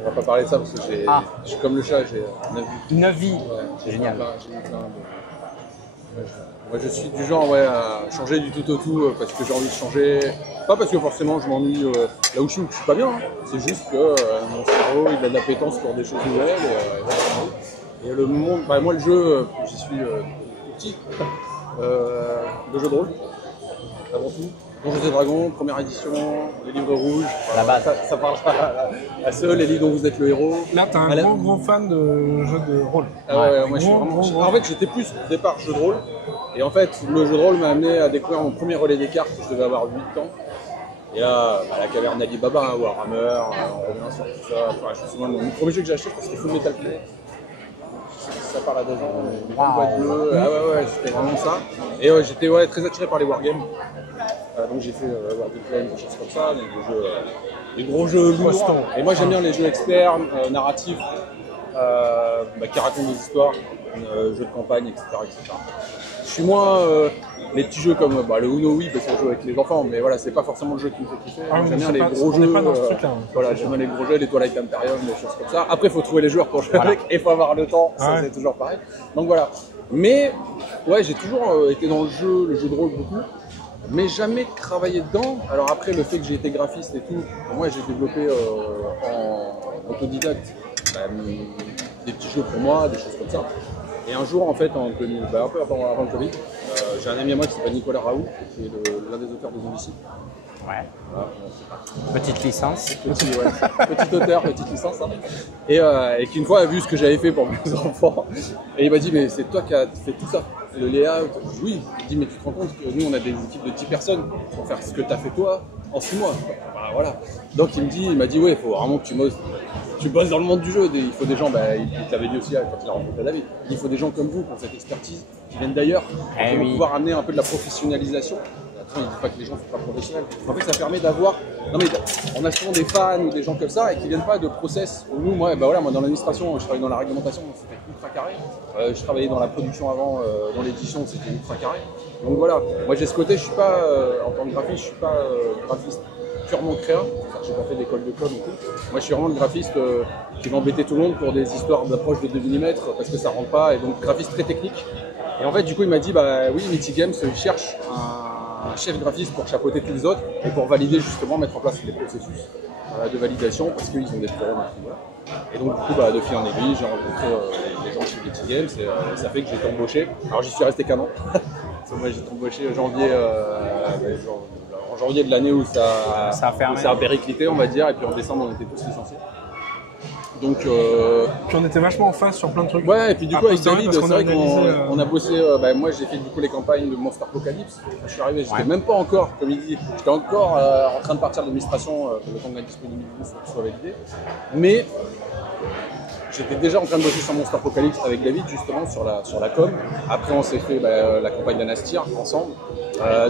on va pas parler de ça parce que je suis comme le chat, j'ai 9 vies. 9 vies, Ouais, c'est génial. J'ai eu plein moi, je suis du genre à changer du tout au tout parce que j'ai envie de changer. Pas parce que forcément je m'ennuie là où je suis pas bien. Hein. C'est juste que mon cerveau il a de l'appétence pour des choses nouvelles. Et le monde, moi le jeu, j'y suis tout petit. Le jeu de rôle, avant tout. Donjons et Dragons, première édition, les livres rouges. La base. Ça parle à ceux, les livres dont vous êtes le héros. là, tu es un gros fan de jeux de rôle. Ah ouais, moi je suis Gros, vraiment. gros. En fait, j'étais plus au départ jeu de rôle. Et en fait, le jeu de rôle m'a amené à découvrir mon premier relais des cartes. Je devais avoir 8 ans. Et là, la caverne d'Ali Baba, hein, Warhammer, on revient sur tout ça. Enfin, je me souviens, mon premier jeu que j'ai acheté, c'était Full Metal Play. Ça part à 2 ans, une grande boîte bleue. Ah ouais, c'était vraiment ça. Et j'étais très attiré par les wargames. Donc j'ai fait War Decline, des choses comme ça, donc des gros jeux lourds. Et moi j'aime bien les jeux externes, narratifs, qui racontent des histoires, jeux de campagne, etc. Je suis moins les petits jeux comme le Uno, oui, parce qu'on joue avec les enfants, mais voilà, c'est pas forcément le jeu qui me fait kiffer. J'aime bien les gros jeux. Pas dans ce truc-là. Voilà, j'aime bien les gros jeux, les Twilight Imperium, des choses comme ça. Après, il faut trouver les joueurs pour jouer avec, et il faut avoir le temps, ça c'est toujours pareil. Donc voilà. Mais ouais, j'ai toujours été dans le jeu de rôle beaucoup, mais jamais travaillé dedans. Alors après, le fait que j'ai été graphiste et tout, moi j'ai développé en autodidacte des petits jeux pour moi, des choses comme ça. Et un jour, en fait, un peu avant le Covid, j'ai un ami à moi qui s'appelle Nicolas Raoult, qui est l'un des auteurs de Zombicide. Ouais. Voilà, Petite licence. Petit auteur, petite licence. Hein. Et qui une fois a vu ce que j'avais fait pour mes enfants. Et il m'a dit, mais c'est toi qui as fait tout ça, le layout. Je dis, oui. Il dit, mais tu te rends compte que nous, on a des équipes de 10 personnes pour faire ce que tu as fait toi en 6 mois. Bah, voilà. Donc il m'a dit, ouais, il faut vraiment que tu bosses dans le monde du jeu. Il faut des gens, il t'avait dit aussi quand il a rencontré David, il faut des gens comme vous qui ont cette expertise, qui viennent d'ailleurs, qui vont pouvoir amener un peu de la professionnalisation. Il ne dit pas que les gens ne sont pas professionnels. En fait, ça permet d'avoir. Non, mais on a souvent des fans ou des gens comme ça et qui ne viennent pas de process. Nous, moi dans l'administration, je travaille dans la réglementation, c'était ultra carré. Je travaillais dans la production avant, dans l'édition, c'était ultra carré. Donc voilà, moi j'ai ce côté, je ne suis pas, en tant que graphiste, je ne suis pas graphiste purement créa. Je n'ai pas fait d'école de com ou tout. Moi, je suis vraiment le graphiste qui va embêter tout le monde pour des histoires d'approche de 2 mm parce que ça ne rentre pas. Et donc, graphiste très technique. Et en fait, du coup, il m'a dit, oui, Mythic Games, il cherche un chef graphiste pour chapeauter tous les autres et pour valider justement, mettre en place des processus de validation parce qu'ils ont des problèmes. Et donc du coup, de fil en aiguille, j'ai rencontré des gens chez Mythic Games et ça fait que j'ai été embauché. Alors j'y suis resté qu'un an. Moi j'ai été embauché en janvier de l'année où ça a périclité, on va dire, et puis en décembre on était tous licenciés. Donc, Puis on était vachement en face sur plein de trucs. Ouais, et puis du coup, avec David, c'est vrai analysé, qu'on a bossé. Moi, j'ai fait du coup les campagnes de Monster Apocalypse. Quand je suis arrivé, j'étais même pas encore, comme il dit, j'étais encore en train de partir de l'administration, le temps de la disponibilité soit validé. Mais j'étais déjà en train de bosser sur Monster Apocalypse avec David, justement, sur la com. Après, on s'est fait la campagne d'Anastir ensemble.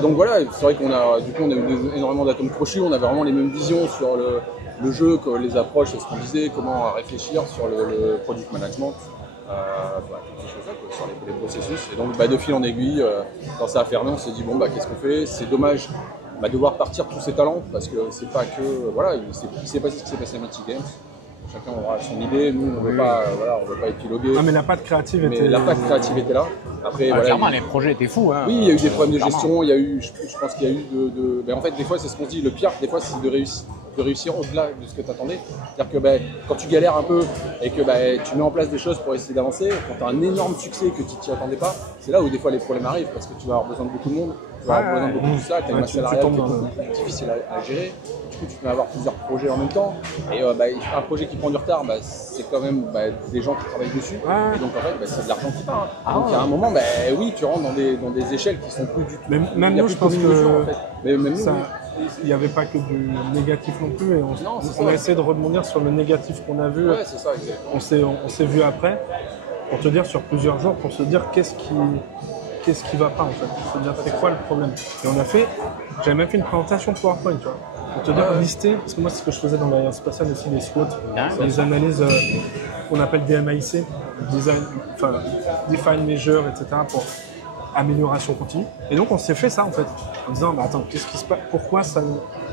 Donc voilà, c'est vrai qu'on a eu énormément d'atomes crochus, on avait vraiment les mêmes visions sur le jeu, les approches, ce qu'on disait, comment réfléchir sur le product management, toutes ces choses-là, sur les processus. Et donc de fil en aiguille, quand ça a fermé, on s'est dit qu'est-ce qu'on fait? C'est dommage de voir partir tous ces talents parce que c'est pas que il s'est passé ce qui s'est passé à Mythic Games. Chacun aura son idée. Nous, on veut pas épiloguer. Ah, mais la patte créative était là. Après, clairement, les projets étaient fous. Hein. Oui, il y a eu des problèmes de gestion. Il y a eu, je pense qu'il y a eu Mais en fait, des fois, c'est ce qu'on se dit. Le pire, des fois, c'est de réussir au-delà de ce que tu attendais. C'est-à-dire que quand tu galères un peu et que tu mets en place des choses pour essayer d'avancer, quand tu as un énorme succès que tu t'y attendais pas, c'est là où des fois les problèmes arrivent parce que tu vas avoir besoin de beaucoup de monde, tu vas avoir besoin de beaucoup de ça, tu as une masse salariale qui est beaucoup plus difficile à gérer. Du coup, tu peux avoir plusieurs projets en même temps. Et un projet qui prend du retard, c'est quand même des gens qui travaillent dessus. Et donc en fait, c'est de l'argent qui part. Donc il y a un moment, oui, tu rentres dans des échelles qui sont plus du tout. Même nous, je pense que en fait. Mais même nous, il n'y avait pas que du négatif non plus. Et on a essayé de rebondir sur le négatif qu'on a vu. Ouais, c'est ça, exactement. On s'est vu après, pour te dire sur plusieurs jours, pour se dire qu'est-ce qui va pas en fait. Se dire c'est quoi le problème. Et j'avais même fait une présentation PowerPoint, tu vois. Pour te dire lister, parce que moi c'est ce que je faisais dans l'Alliance spatiale aussi, les SWOT, les analyses qu'on appelle DMAIC, Define Measure, etc. pour amélioration continue. Et donc on s'est fait ça en fait, en disant attends, qu'est-ce qui se passe, pourquoi ça,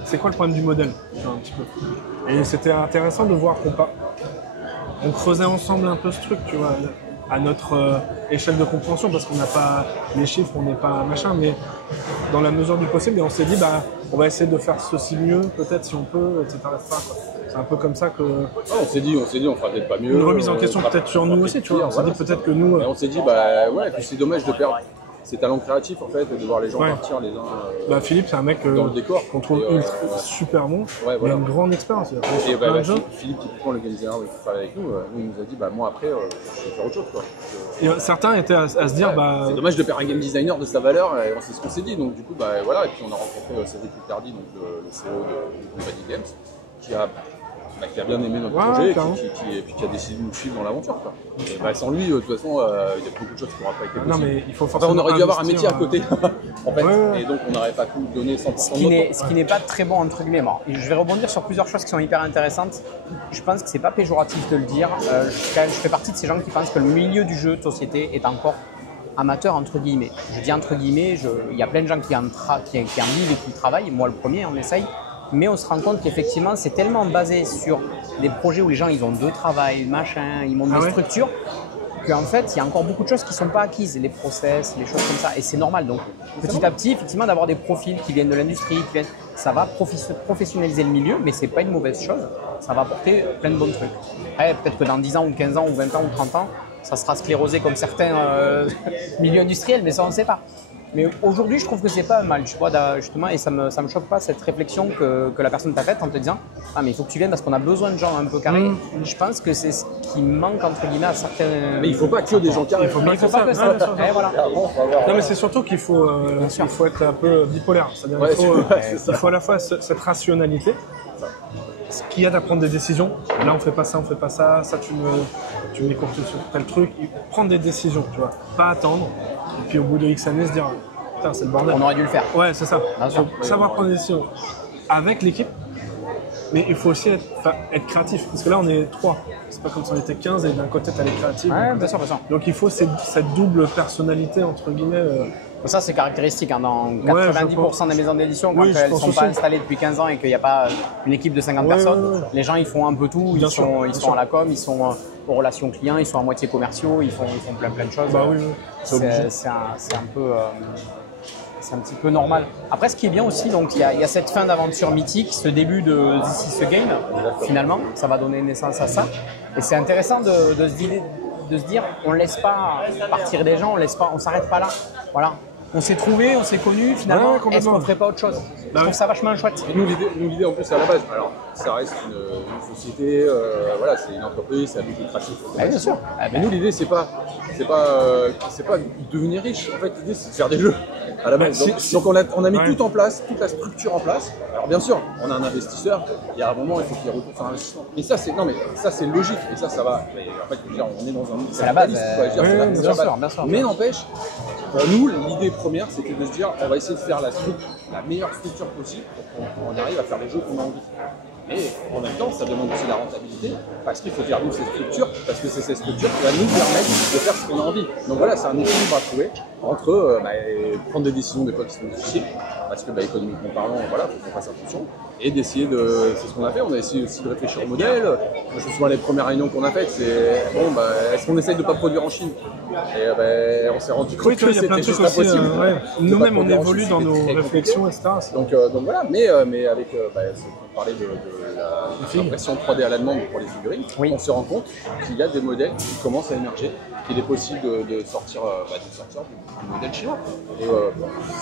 c'est quoi le problème du modèle, tu vois, un petit peu. Et c'était intéressant de voir on creusait ensemble un peu ce truc, tu vois, à notre échelle de compréhension, parce qu'on n'a pas les chiffres, on n'est pas machin, mais dans la mesure du possible, et on s'est dit on va essayer de faire ceci mieux, peut-être si on peut, etc. C'est un peu comme ça que. On s'est dit, on fera peut-être pas mieux. Une remise en question peut-être sur nous aussi, tu vois. On s'est dit peut-être que nous. On s'est dit, puis c'est dommage de perdre ces talents créatifs en fait, de voir les gens Ouais. partir les uns Bah, Philippe, c'est un mec dans le décor. qu'on trouve Et, super bon. ouais, Il voilà. a une grande expérience. Il a fait Et sur plein de jeux. Philippe, typiquement le game designer qui travaille avec nous, il nous a dit moi après je vais faire autre chose quoi. Et certains étaient à se dire, bah, C'est dommage de perdre un game designer de sa valeur, et c'est ce qu'on s'est dit. Donc du coup, bah voilà, et puis on a rencontré Cédric Picardi, donc le CEO de Body Games, qui a bien aimé notre Ouais, projet, carrément. et puis qui a décidé de nous suivre dans l'aventure. Quoi. Et bah, sans lui, de toute façon, il y a beaucoup de choses qui n'auraient pas été possibles. non mais il faut Enfin, forcément. on aurait dû avoir un investir, métier à côté, en fait, Ouais. et donc on n'aurait pas pu donner 100% Ce de qui notre temps. n'est pas très bon entre guillemets. Bon, et je vais rebondir sur plusieurs choses qui sont hyper intéressantes. Je pense que c'est pas péjoratif de le dire. Je fais partie de ces gens qui pensent que le milieu du jeu de société est encore amateur entre guillemets. Je dis entre guillemets, il y a plein de gens qui en vivent et qui y travaillent. Moi le premier, on essaye. Mais on se rend compte qu'effectivement, c'est tellement basé sur des projets où les gens ils ont deux travails, machin, ils montent Ah des ouais. structures, qu'en fait, il y a encore beaucoup de choses qui ne sont pas acquises, les process, les choses comme ça, et c'est normal. Donc, petit à petit, effectivement, d'avoir des profils qui viennent de l'industrie, ça va professionnaliser le milieu, mais c'est pas une mauvaise chose. Ça va apporter plein de bons trucs. Après, peut-être que dans 10 ans, ou 15 ans, ou 20 ans, ou 30 ans, ça sera sclérosé comme certains milieux industriels, mais ça, on ne sait pas. Mais aujourd'hui, je trouve que c'est pas mal, tu vois, justement, et ça me choque pas cette réflexion que la personne t'a faite en te disant ah mais il faut que tu viennes parce qu'on a besoin de gens un peu carrés. Je pense que c'est ce qui manque entre guillemets à certaines. Mais il ne faut pas que des gens carrés. Mais il faut pas que ça. Ouais, bien sûr. Et voilà. Non mais c'est surtout qu'il faut, sûr. il faut être un peu bipolaire. C'est-à-dire Ouais, qu'il faut, c'est ça. il faut à la fois cette rationalité, ce qu'il y a à prendre des décisions. Là on fait pas ça, ça tu m'écourtes sur tel truc. Prendre des décisions, tu vois. Pas attendre. Et puis au bout de X années se dire putain c'est le bordel. On aurait dû le faire. Ouais c'est ça. Bien Il sûr. faut savoir prendre des décisions avec l'équipe. Mais il faut aussi être créatif. Parce que là on est 3. C'est pas comme si on était 15 et d'un côté t'as les créatifs. Ouais, bien sûr, bien sûr. Donc il faut cette double personnalité entre guillemets. Ça, c'est caractéristique hein, dans Ouais, je 90% pense. des maisons d'édition, quand Oui, je elles ne pense sont aussi. pas installées depuis 15 ans et qu'il n'y a pas une équipe de 50 personnes, ouais. les gens ils font un peu tout, Bien ils sûr, sont, bien ils sont sûr. à la com, ils sont aux relations clients, ils sont à moitié commerciaux, ils font plein de choses. Bah oui, oui. C'est obligé. C'est un peu. C'est un petit peu normal. Après, ce qui est bien aussi, donc il y a cette fin d'aventure mythique, ce début de This is the Game, finalement, ça va donner naissance à ça. Et c'est intéressant de se dire, on ne laisse pas partir des gens, on s'arrête pas là. Voilà. On s'est trouvé, on s'est connu, finalement, Ouais, est-ce complètement. qu'on ne ferait pas autre chose? Je Bah trouve oui. ça vachement chouette. Et nous, l'idée en plus, c'est à la base. Alors, ça reste une société, voilà, c'est une entreprise, c'est à but lucratif. Ah, bien sûr. Ah, Mais ben, nous, l'idée, c'est pas devenir riche. En fait, l'idée, c'est de faire des jeux à la base. Bah, Donc, on a mis Ouais. tout en place, toute la structure en place. Alors, bien sûr, on a un investisseur. Il y a un moment, il faut qu'il retourne sur investissement. Mais ça, c'est logique. Et ça va. Mais en fait, je veux dire, on est dans un monde C'est la base, capitaliste, quoi. Je veux dire, c'est oui, la- bien c'est la sûr, base. bien sûr. Mais n'empêche, pour nous, l'idée première, c'était de se dire, on va essayer de faire la meilleure structure possible pour qu'on arrive à faire les jeux qu'on a envie. Mais en même temps, ça demande aussi la rentabilité, parce qu'il faut faire nous ces structures, parce que c'est cette structure qui va nous permettre de faire ce qu'on a envie. Donc voilà, c'est un équilibre à trouver entre prendre des décisions des fois qui sont difficiles, parce que économiquement parlant, voilà, faut qu'on fasse attention, et d'essayer c'est ce qu'on a fait. On a essayé aussi de réfléchir au modèle. Moi, je me souviens les premières réunions qu'on a faites, c'est bon, est-ce qu'on essaye de pas produire en Chine? Et on s'est rendu compte Oui, tu vois, que il y a plein c'était de juste trucs aussi. impossible. Ouais. De Nous-mêmes, pas on produire en évolue Chine, dans c'était nos très compliqué. réflexions, etc. Donc voilà, mais avec, on parlait de l'impression 3D à la demande pour les figurines, Oui. on se rend compte qu'il y a des modèles qui commencent à émerger, qu'il est possible de sortir du modèle chinois. Et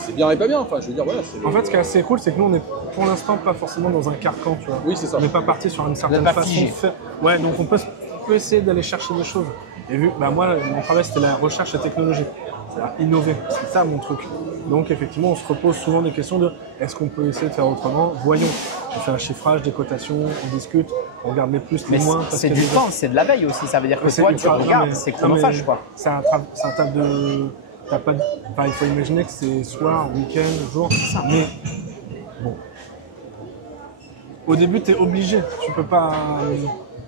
c'est bien et pas bien, enfin je veux dire, voilà. En fait, ce qui est assez cool, c'est que nous, on est pour l'instant pas forcément dans un carcan, tu vois. Oui, c'est ça. On n'est pas parti sur une certaine Vous êtes pas façon figé. de faire. Ouais, donc on peut essayer d'aller chercher des choses. Et moi, mon travail, c'était la recherche et technologie. C'est-à-dire innover. C'est ça mon truc. Donc, effectivement, on se repose souvent des questions de est-ce qu'on peut essayer de faire autrement? Voyons. On fait un chiffrage, des cotations, on discute, on regarde les plus, les mais moins. c'est parce du que temps, c'est de la veille aussi. Ça veut dire que c'est toi, tu ultra- non, regardes, mais- c'est non, chronophage, mais quoi. C'est un tas de. T'as pas de- enfin, il faut imaginer que c'est soir, week-end, jour. Mais bon. Au début, t'es obligé. Tu peux pas.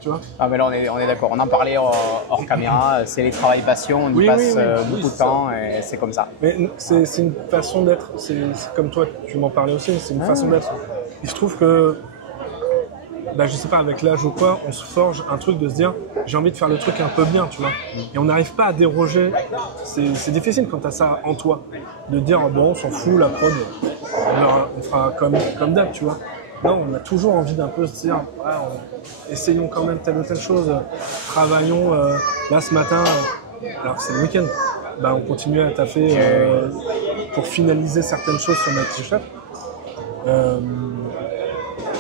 Tu vois? Ah mais là on est d'accord, on en parlait hors caméra, c'est les travails passion, on y Oui, passe oui, oui. beaucoup Oui, de c'est ça. temps et c'est comme ça. Mais c'est une façon d'être. C'est comme toi, tu m'en parlais aussi. C'est une façon d'être. Il se trouve que. Je sais pas, avec l'âge ou quoi, on se forge un truc de se dire j'ai envie de faire le truc un peu bien, tu vois. Et on n'arrive pas à déroger. C'est difficile quand t'as ça en toi. De dire bon, on s'en fout, la prod, on fera comme d'hab, tu vois. Non, on a toujours envie d'un peu se dire essayons quand même telle ou telle chose, travaillons là ce matin, alors que c'est le week-end. on continuait à taffer pour finaliser certaines choses sur Mighty Shop.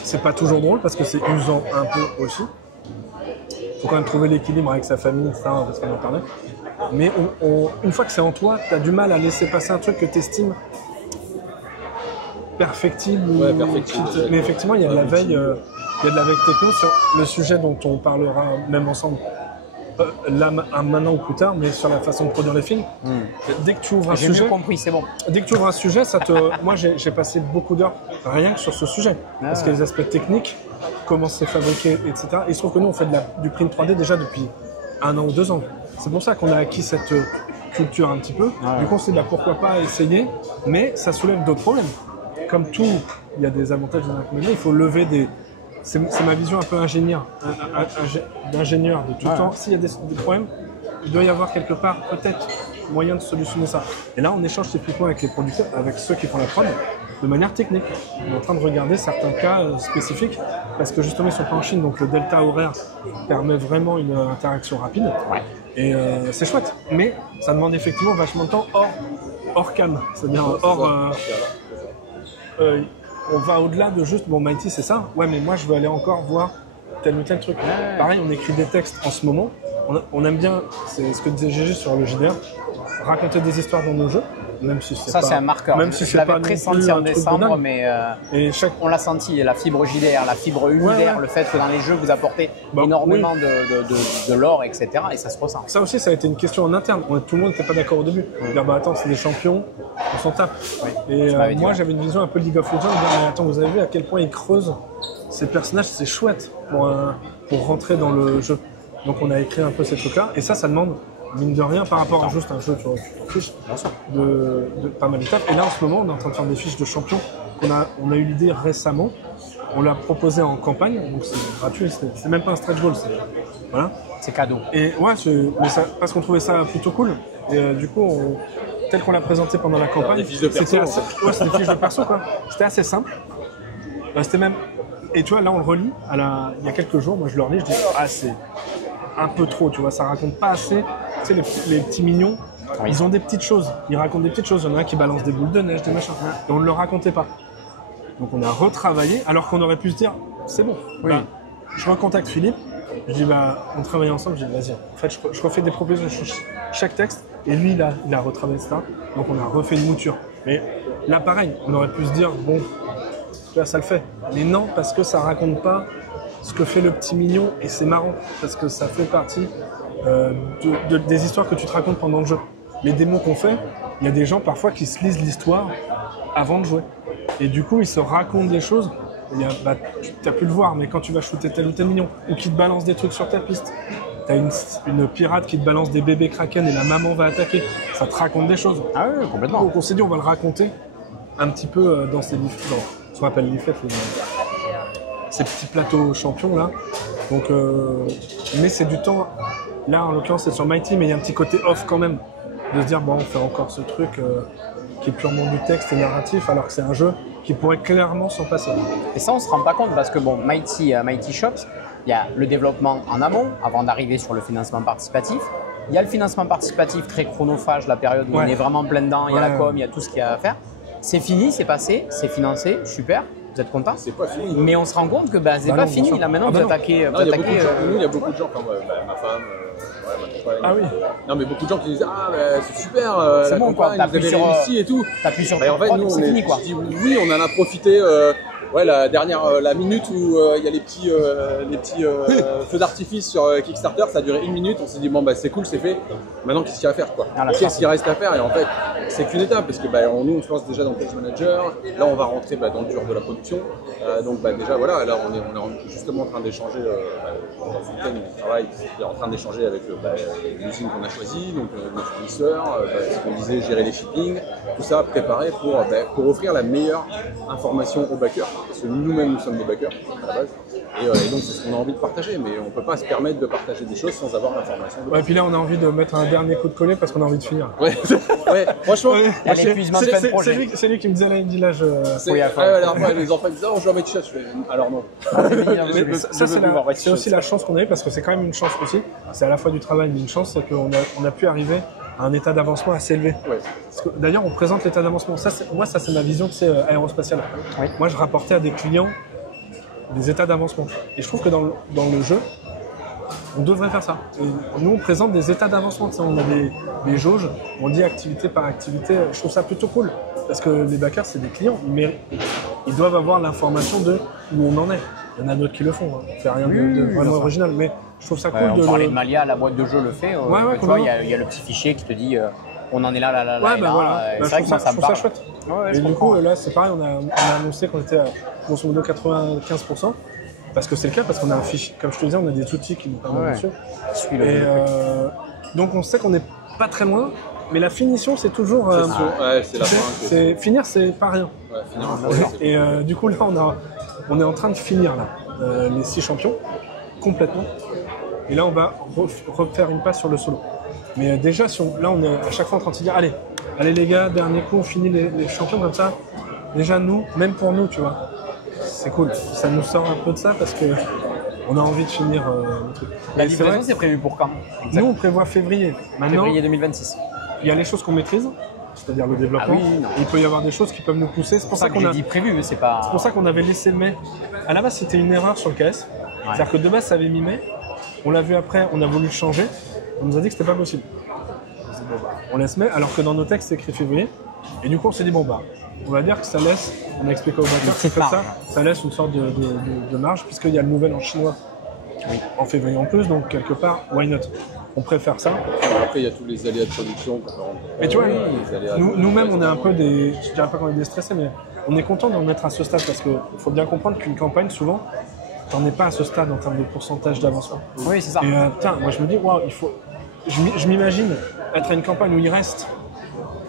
C'est pas toujours drôle parce que c'est usant un peu aussi. Faut quand même trouver l'équilibre avec sa famille, etc. Parce qu'on en parlait. Mais une fois que c'est en toi, t'as du mal à laisser passer un truc que t'estimes perfectible. Ouais, perfectible. Mais effectivement, il y a de la veille, techno sur le sujet dont on parlera même ensemble. Là, maintenant ou plus tard, mais sur la façon de produire les films. Dès que tu ouvres un J'ai sujet, mieux compris, c'est bon. dès que tu ouvres un sujet, moi j'ai passé beaucoup d'heures rien que sur ce sujet. Parce qu'il y a les aspects techniques, comment c'est fabriqué, etc. Et il se trouve que nous on fait du print 3D déjà depuis 1 an ou 2 ans. C'est pour ça qu'on a acquis cette culture un petit peu. Du coup on s'est dit pourquoi pas essayer, mais ça soulève d'autres problèmes. Comme tout, il y a des avantages et des inconvénients, il faut lever des... C'est ma vision un peu d'ingénieur de tout le temps. S'il y a des problèmes, il doit y avoir quelque part peut-être moyen de solutionner ça. Et là, on échange typiquement avec les producteurs, avec ceux qui font la prod, de manière technique. On est en train de regarder certains cas spécifiques, parce que justement, ils sont pas en Chine, donc le delta horaire permet vraiment une interaction rapide. Et c'est chouette. Mais ça demande effectivement vachement de temps hors cam, c'est-à-dire on va au-delà de juste, Mighty c'est ça, ouais mais moi je veux aller encore voir tel ou tel truc. Pareil, on écrit des textes en ce moment, on aime bien, c'est ce que disait GG sur le JDR, raconter des histoires dans nos jeux, même si c'est Ça, pas... c'est un marqueur. Même si je c'est l'avais pas non pressenti plus un en truc de décembre, dingue. mais Et on l'a senti, la fibre JDR, la fibre univers, le fait que dans les jeux, vous apportez énormément de lore, etc. Et ça se ressent. Ça aussi, ça a été une question en interne. Tout le monde n'était pas d'accord au début. Dire, attends, c'est des champions, on s'en tape. Et moi, j'avais une vision un peu League of Legends. Dire, mais attends, vous avez vu à quel point ils creusent ces personnages, c'est chouette pour rentrer dans le jeu. Donc, on a écrit un peu ces trucs-là. Et ça demande, mine de rien, par rapport à juste un jeu, tu t'en fiches, de pas mal d'étapes. Et là, en ce moment, on est en train de faire des fiches de champions. On a eu l'idée récemment. On l'a proposé en campagne, donc c'est gratuit. C'est même pas un stretch goal. Voilà. C'est cadeau. Et ouais, parce qu'on trouvait ça plutôt cool. Et du coup, tel qu'on l'a présenté pendant la campagne, des fiches de perso. c'était des fiches de perso, quoi. C'était assez simple. C'était même... Et tu vois, là, on le relit. Il y a quelques jours, moi, je le relis, je dis, c'est un peu trop, tu vois, ça raconte pas assez. Tu sais, les petits mignons, ils ont des petites choses. Ils racontent des petites choses. Il y en a un qui balance des boules de neige, des machins. Et on ne le racontait pas. Donc on a retravaillé, alors qu'on aurait pu se dire, c'est bon. Je recontacte Philippe, je dis, on travaille ensemble, je dis, vas-y. En fait, je refais des propositions sur chaque texte, et lui, il a retravaillé ça. Donc on a refait une mouture. Mais là, pareil, on aurait pu se dire, bon, là, ça le fait. Mais non, parce que ça raconte pas ce que fait le petit mignon, et c'est marrant, parce que ça fait partie des histoires que tu te racontes pendant le jeu. Les démos qu'on fait, il y a des gens parfois qui se lisent l'histoire avant de jouer. Et du coup, ils se racontent des choses. Tu as pu le voir, mais quand tu vas shooter tel ou tel mignon, ou qui te balance des trucs sur ta piste, tu as une pirate qui te balance des bébés kraken et la maman va attaquer, ça te raconte des choses. Ah oui, complètement. Donc on s'est dit, on va le raconter un petit peu dans ces leaflets, ce qu'on appelle leaflets, ces petits plateaux champions là. Donc, mais c'est du temps. Là, en l'occurrence, c'est sur Mighty, mais il y a un petit côté off quand même. De se dire, on fait encore ce truc qui est purement du texte et narratif, alors que c'est un jeu qui pourrait clairement s'en passer. Et ça, on se rend pas compte parce que Mighty Shops, il y a le développement en amont, avant d'arriver sur le financement participatif. Il y a le financement participatif très chronophage, la période où on est vraiment plein dedans, il y a la com, il y a tout ce qu'il y a à faire. C'est fini, c'est passé, c'est financé, super. Vous êtes content? C'est pas fini. Mais on se rend compte que c'est pas fini. Là maintenant, vous attaquez. Il y a beaucoup de gens, comme ma femme, ma compagne. Ah oui. Non, mais beaucoup de gens qui disent c'est super, c'est la bon, quoi. campagne, vous avez réussi et tout. T'appuies sur. Et en fait, nous, c'est fini, quoi. dit, oui, on en a profité. La minute où il y a les petits feux d'artifice sur Kickstarter, ça a duré 1 minute. On s'est dit c'est cool, c'est fait. Maintenant, qu'est-ce qu'il y a à faire, quoi? Qu'est-ce qu'il reste à faire? Et en fait, c'est qu'une étape parce que nous, on se lance déjà dans le Page Manager. Là, on va rentrer dans le dur de la production. Donc déjà, voilà, là, on est justement en train d'échanger. Dans ce week-end, on travaille. On est en train d'échanger avec l'usine qu'on a choisie, donc nos fournisseurs, ce qu'on disait, gérer les shipping, tout ça préparé pour offrir la meilleure information aux backers. Parce que nous-mêmes, nous sommes des backers à la base. Et donc, c'est ce qu'on a envie de partager. Mais on ne peut pas se permettre de partager des choses sans avoir l'information. Et puis là, on a envie de mettre un dernier coup de collier parce qu'on a envie de finir. Ouais, franchement, c'est lui qui me disait là, il me dit là, alors, les enfants disent, on joue à Mighty Shops. Je fais, alors non. C'est aussi la chance qu'on a eue parce que c'est quand même une chance aussi. C'est à la fois du travail, mais une chance, c'est qu'on a pu arriver un état d'avancement assez élevé. Ouais. D'ailleurs, on présente l'état d'avancement. Ça, c'est ma vision aérospatiale. Oui. Moi, je rapportais à des clients des états d'avancement. Et je trouve que dans le jeu, on devrait faire ça. Et nous, on présente des états d'avancement. Tu sais, on a des jauges, on dit activité par activité. Je trouve ça plutôt cool. Parce que les backers, c'est des clients. Mais ils doivent avoir l'information de où on en est. Il y en a d'autres qui le font. Hein. C'est rien de vraiment original. Mais je trouve ça cool On parlait de Malia, la boîte de jeu le fait. Tu vois, il y a le petit fichier qui te dit on en est là, là, Ouais, et bah là. voilà. C'est Bah, vrai que moi, ça me parle. chouette. Ouais, Et je du comprends. coup, là, c'est pareil, on a annoncé qu'on était à grosso modo 95%. Parce que c'est le cas, parce qu'on a un fichier, comme je te disais, on a des outils qui nous permettent de suivre. Suis le- Et donc on sait qu'on n'est pas très loin, mais la finition, c'est toujours. Ouais, c'est la tu sais, fin. que- finir, c'est pas rien. Ouais, finir un projet, c'est Et du coup, là, on est en train de finir là, les 6 champions, complètement. Et là, on va refaire une passe sur le solo. Mais déjà, là, on est à chaque fois en train de se dire, allez les gars, dernier coup, on finit les champions comme ça. Déjà, nous, même pour nous, tu vois, c'est cool. Ça nous sort un peu de ça parce que on a envie de finir le truc. La Et c'est vrai livraison, c'est prévu pour quand que nous, on prévoit février. Maintenant, Février 2026. il y a les choses qu'on maîtrise, c'est-à-dire le développement. Ah oui, non. Il peut y avoir des choses qui peuvent nous pousser. C'est pour C'est ça pour ça que qu'on j'ai a. dit prévu, mais c'est pas. C'est pour ça qu'on avait laissé le mai. À la base, c'était une erreur sur le KS. C'est-à-dire que de base, ça avait mis mai. On l'a vu après, on a voulu le changer. On nous a dit que c'était pas possible. On s'est dit, bon, bah, on laisse mai, alors que dans nos textes, c'est écrit février. Et du coup, on s'est dit, bon, bah, on va dire que ça laisse, on a expliqué au backers, c'est comme ça, ça laisse une sorte de marge, puisqu'il y a le nouvel an chinois en février en plus, donc quelque part, why not? On préfère ça. Après, il y a tous les aléas de production. Et tu vois, les aléas de- nous-mêmes, on est un peu je dirais pas qu'on est déstressés, mais on est content d'en être à ce stade parce qu'il faut bien comprendre qu'une campagne, souvent, t'en es pas à ce stade en termes de pourcentage d'avancement. Oui, c'est ça. Et putain, moi je me dis, waouh, je m'imagine être à une campagne où il reste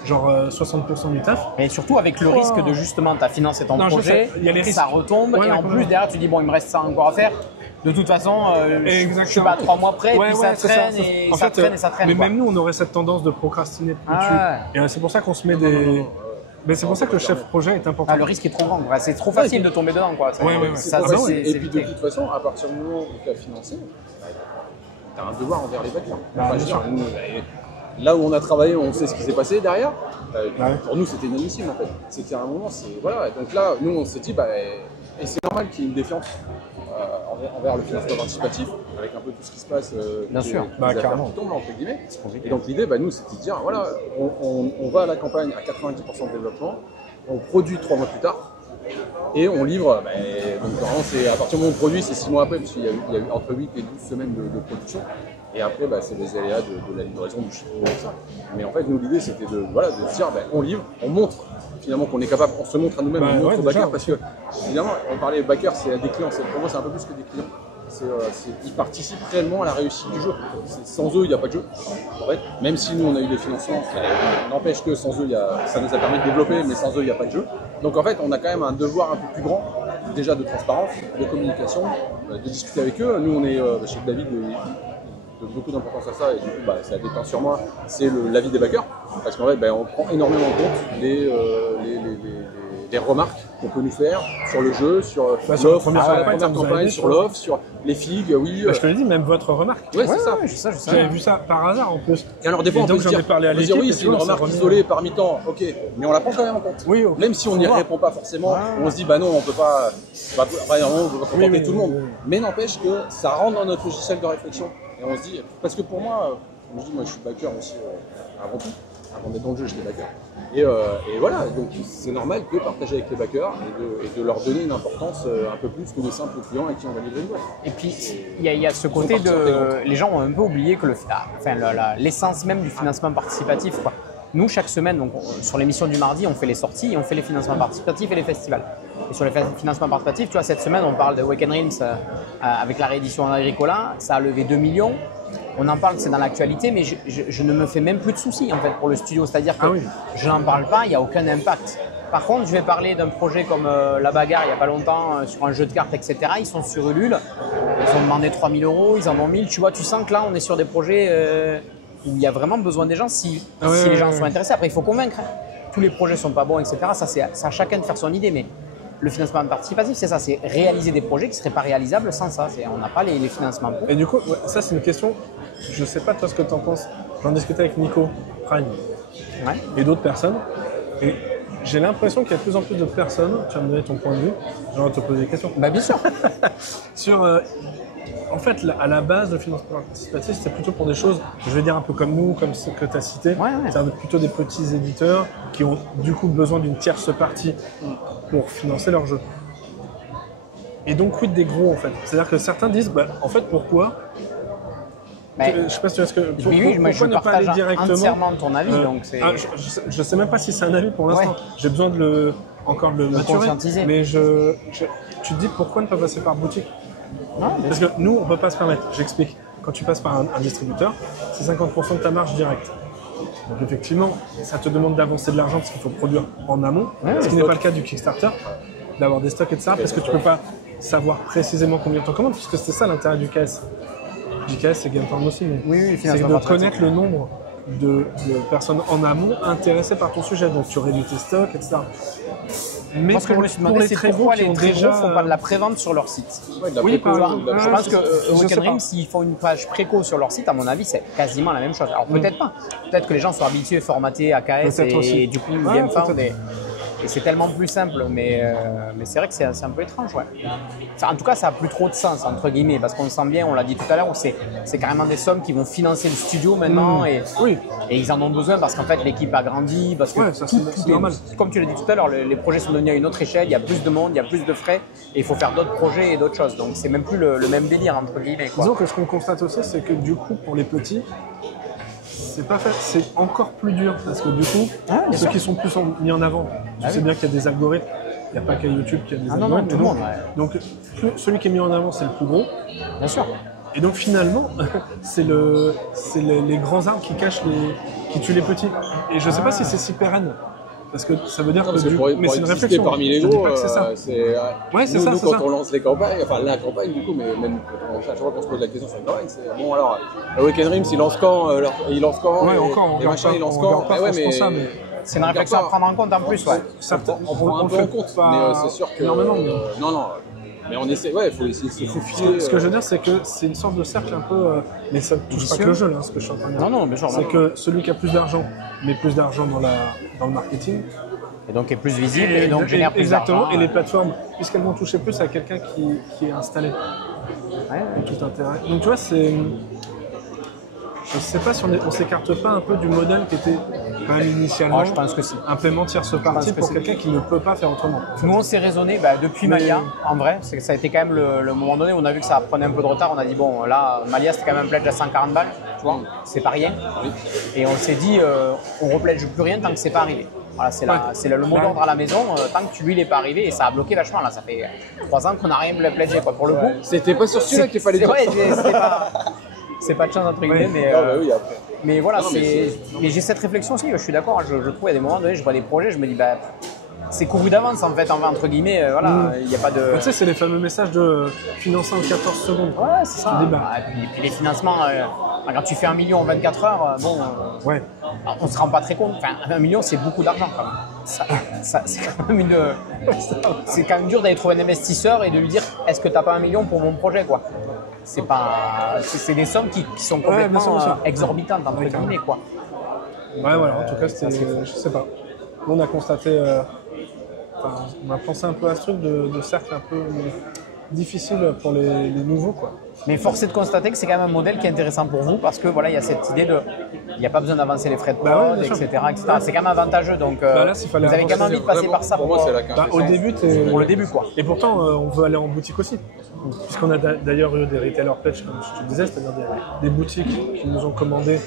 genre 60% du taf. Mais surtout avec le risque de justement, tu as financé ton Non, je projet, sais, il y a les risques. ça retombe, Ouais, et en complètement. plus derrière tu dis bon, il me reste ça encore à faire. De toute façon, je suis pas à 3 mois près, Ouais, puis ouais, ça c'est traîne, ça. et En ça fait, traîne, et ça traîne. Mais quoi. même nous, on aurait cette tendance de procrastiner dessus. Ah Et c'est pour ça qu'on se met des. Mais c'est pour ça que le chef projet est important. Ah, le risque est trop grand, quoi. C'est trop facile de tomber dedans. Quoi. Ouais, ouais, ouais. Ça, Ah bah ouais. Et puis de toute façon, à partir du moment où tu as financé, tu as un devoir envers les backers. Enfin, je veux dire, nous, là où on a travaillé, on sait ce qui s'est passé derrière. Pour nous, c'était inadmissible en fait. C'était un moment, voilà. Donc là, nous, on s'est dit, et c'est normal qu'il y ait une défiance envers le financement participatif, avec un peu tout ce qui se passe. Bien sûr. Bah, les affaires carrément. qui tombent, là, entre guillemets. Et donc l'idée, nous, c'était de dire, voilà, on va à la campagne à 90% de développement, on produit 3 mois plus tard. Et on livre, donc vraiment c'est à partir du moment où on produit, c'est 6 mois après, parce qu'il y a eu entre 8 et 12 semaines de production. Et après, c'est les aléas de la livraison, du chiffre et tout ça. Mais en fait, nous, l'idée, c'était de se dire, on livre, on montre finalement qu'on est capable, on se montre à nous-mêmes, on montre aux backers, parce que, évidemment, on parlait backers, c'est des clients, pour moi, c'est un peu plus que des clients. Ils participent réellement à la réussite du jeu. Sans eux, il n'y a pas de jeu. En fait, même si nous, on a eu des financements, n'empêche que sans eux, ça nous a permis de développer, mais sans eux, il n'y a pas de jeu. Donc en fait, on a quand même un devoir un peu plus grand, déjà de transparence, de communication, de discuter avec eux. Nous, on est, chez David, de beaucoup d'importance à ça, et du coup, ça déteint sur moi, c'est l'avis des backers. Parce qu'en fait, on prend énormément en compte les remarques qu'on peut nous faire sur le jeu, sur sur la l'offre, première sur la campagne, ça première vous a campagne, aidé, sur tu vois. l'offre, sur les figues, oui. Je te l'ai dit, même votre remarque. Ouais, c'est ça. Je sais. J'avais vu ça par hasard en plus. Et alors des fois, Et on donc, peut se j'en ai dire, parlé à on peut se l'équipe, dire, oui, et c'est tu une vois, ça remarque revient. isolée par mi-temps, ok, mais on la prend quand même en compte. Oui, ok. Même si on Faut n'y voir. répond pas forcément, on se dit, non, on peut pas, on peut pas contenter oui, tout le monde. oui. Mais n'empêche que ça rentre dans notre logiciel de réflexion. Et on se dit, parce que pour moi, je dis, moi je suis backer aussi avant tout, avant d'être dans le jeu, j'étais backer. Et voilà, donc c'est normal de partager avec les backers et de leur donner une importance un peu plus que les simples clients à qui on va livrer une boîte. Et puis, il y a ce côté de. Les gens ont un peu oublié que l'essence même du financement participatif, quoi. Nous, chaque semaine, donc, sur l'émission du mardi, on fait les sorties et on fait les financements participatifs et les festivals. Et sur les financements participatifs, tu vois, cette semaine, on parle de Weekend Realms avec la réédition en Agricola. Ça a levé 2 millions. On en parle, c'est dans l'actualité, mais je ne me fais même plus de soucis en fait pour le studio. C'est-à-dire que je n'en parle pas, il n'y a aucun impact. Par contre, je vais parler d'un projet comme La Bagarre il n'y a pas longtemps sur un jeu de cartes, etc. Ils sont sur Ulule, ils ont demandé 3 000 €, ils en ont 1000. Tu vois, tu sens que là, on est sur des projets où il y a vraiment besoin des gens si les gens sont intéressés. Après, il faut convaincre. Tous les projets ne sont pas bons, etc. Ça, c'est à chacun de faire son idée. Mais le financement participatif, c'est ça, c'est réaliser des projets qui ne seraient pas réalisables sans ça. On n'a pas les financements pour. Et du coup, ça c'est une question. je sais pas toi ce que tu en penses. J'en discutais avec Nico Prime Ouais. et d'autres personnes. Et j'ai l'impression qu'il y a de plus en plus de personnes, tu vas me donner ton point de vue, j'ai envie de te poser des questions. Bah bien sûr. Sur, en fait, à la base, le financement participatif, c'est plutôt pour des choses, je vais dire un peu comme nous, comme ce que tu as cité. Ouais. C'est plutôt des petits éditeurs qui ont du coup besoin d'une tierce partie pour financer leur jeu. Et donc, quid des gros en fait? C'est-à-dire que certains disent, bah, en fait, pourquoi Mais, je sais pas si tu vois ce que. oui, moi je pourquoi ne pas aller partage directement entièrement ton avis. Donc c'est... je sais même pas si c'est un avis pour l'instant. Ouais. J'ai besoin de le maturer. conscientiser. Mais tu te dis pourquoi ne pas passer par boutique? Non, mais Parce que nous, on peut pas se permettre. J'explique. Quand tu passes par un distributeur, c'est 50% de ta marge directe. Donc effectivement, ça te demande d'avancer de l'argent parce qu'il faut produire en amont, ce qui n'est pas le cas du Kickstarter, d'avoir des stocks, etc. Parce que tu peux pas savoir précisément combien tu en commandes, puisque c'est ça l'intérêt du KS. Du KS, c'est GameFound aussi, mais Oui, c'est financement de participatif. connaître le nombre de personnes en amont intéressées par ton sujet. Donc tu réduis tes stocks, etc. Mais moi, ce que je me suis demandé, c'est pourquoi les très gros font pas de la prévente sur leur site. Ouais, de la Oui, préco, par- de la- Je pense que je sais Weekend pas. Dream, s'ils font une page préco sur leur site, à mon avis, c'est quasiment la même chose. Alors peut-être pas. Peut-être que les gens sont habitués, formatés à KS Peut-être et aussi. du coup Ouais, GameFound peut-être. et c'est tellement plus simple. Mais c'est vrai que c'est un peu étrange, ouais. En tout cas, ça a plus trop de sens entre guillemets parce qu'on sent bien, on l'a dit tout à l'heure, c'est carrément des sommes qui vont financer le studio maintenant et Oui. ils en ont besoin parce qu'en fait l'équipe a grandi, parce que Ouais, ça, c'est est- normal. comme tu l'as dit tout à l'heure, les projets sont devenus à une autre échelle, il y a plus de monde, il y a plus de frais et il faut faire d'autres projets et d'autres choses. Donc c'est même plus le même délire entre guillemets, quoi. Disons que ce qu'on constate aussi, c'est que du coup, pour les petits, c'est pas fait, c'est encore plus dur parce que du coup, Ah, bien ceux sûr. qui sont plus mis en avant, tu sais bien qu'il y a des algorithmes, il n'y a pas qu'à YouTube qu'il y a des Ah non, non, algorithmes. tout le donc, monde, ouais. donc, celui qui est mis en avant, c'est le plus gros. Bien sûr. Et donc finalement, c'est les grands arbres qui tuent les petits. Et je sais pas si c'est si pérenne. Parce que ça veut dire Non, que parce que pour mais c'est une exister réflexion. parmi les Je dis gros, pas que c'est ça. Ouais, c'est nous, ça, nous, c'est quand ça. on lance les campagnes, enfin la campagne du coup, mais même quand à chaque fois qu'on se pose la question sur une campagne, c'est bon alors, Weekend Dreams, il lance quand Ouais, et encore, on les regarde machins, pas- ils lancent on quand. regarde pas Ah ouais, franchement ça, mais- C'est une réflexion à prendre en compte en plus, ouais. Ça, on prend un le peu fait en compte, pas mais c'est sûr que énormément, mais- non, mais on essaie, ouais, il faut essayer de se faufiler. Ce que je veux dire, c'est que c'est une sorte de cercle un peu. Mais ça ne touche pas que le jeu, là, ce que je suis en train de dire. Non, non, bien sûr. C'est que celui qui a plus d'argent met plus d'argent dans le marketing. Et donc est plus visible et donc génère plus Exactement. d'argent. Et les plateformes, puisqu'elles vont toucher plus à quelqu'un qui est installé. Ouais, ouais. Tout intérêt. Donc tu vois, c'est. Je sais pas si on s'écarte pas un peu du modèle qui était quand même initialement Moi, je pense que si. un paiement tierce partie que pour si. quelqu'un qui ne peut pas faire autrement. Nous, on s'est raisonné depuis Mais- Malia, en vrai. Ça a été quand même le moment donné où on a vu que ça prenait un peu de retard. On a dit, bon, là, Malia, c'était quand même un pledge à 140 balles, tu vois, c'est pas rien. Et on s'est dit, on repledge plus rien tant que c'est pas arrivé. Voilà, c'est le mot d'ordre à la maison, tant que lui, il est pas arrivé. Et ça a bloqué vachement, là. Ça fait 3 ans qu'on n'a rien pledgé, quoi, pour le coup. C'était pas sur celui-là qu'il fallait dire. Ouais, c'est pas de chance, entre guillemets, mais. Ah bah oui, après. Mais voilà, Non, mais mais j'ai cette réflexion aussi, je suis d'accord, je trouve à des moments donnés, je vois des projets, je me dis, bah, c'est couru d'avance en fait, entre guillemets, voilà, il n'y a pas de... Tu sais, c'est les fameux messages de financer en 14 secondes. Ouais, c'est ça. Tu débats. Et puis les financements, quand tu fais 1 million en 24 heures, bon, Ouais. on se rend pas très compte, enfin, 1 million c'est beaucoup d'argent quand même. C'est quand même c'est quand même dur d'aller trouver un investisseur et de lui dire, est-ce que tu n'as pas 1 million pour mon projet, quoi. C'est des sommes qui sont complètement bien sûr. exorbitantes, entre guillemets, quoi. Ouais, voilà, en tout cas, c'était. Je sais pas. Nous, on a constaté. On a pensé un peu à ce truc de cercle un peu difficile pour les nouveaux, quoi. Mais force est de constater que c'est quand même un modèle qui est intéressant pour vous parce que voilà, il y a cette idée de, il n'y a pas besoin d'avancer les frais de prod, Bah ouais, bien sûr. etc. C'est quand même avantageux. Donc, là, s'il fallait vous avez quand même avancer, envie de passer Vraiment, par ça pour moi, c'est la Bah, au début, pour le début, quoi. Et pourtant, on veut aller en boutique aussi. Puisqu'on a d'ailleurs eu des retailer pledge, comme je te disais, c'est-à-dire des boutiques qui nous ont commandé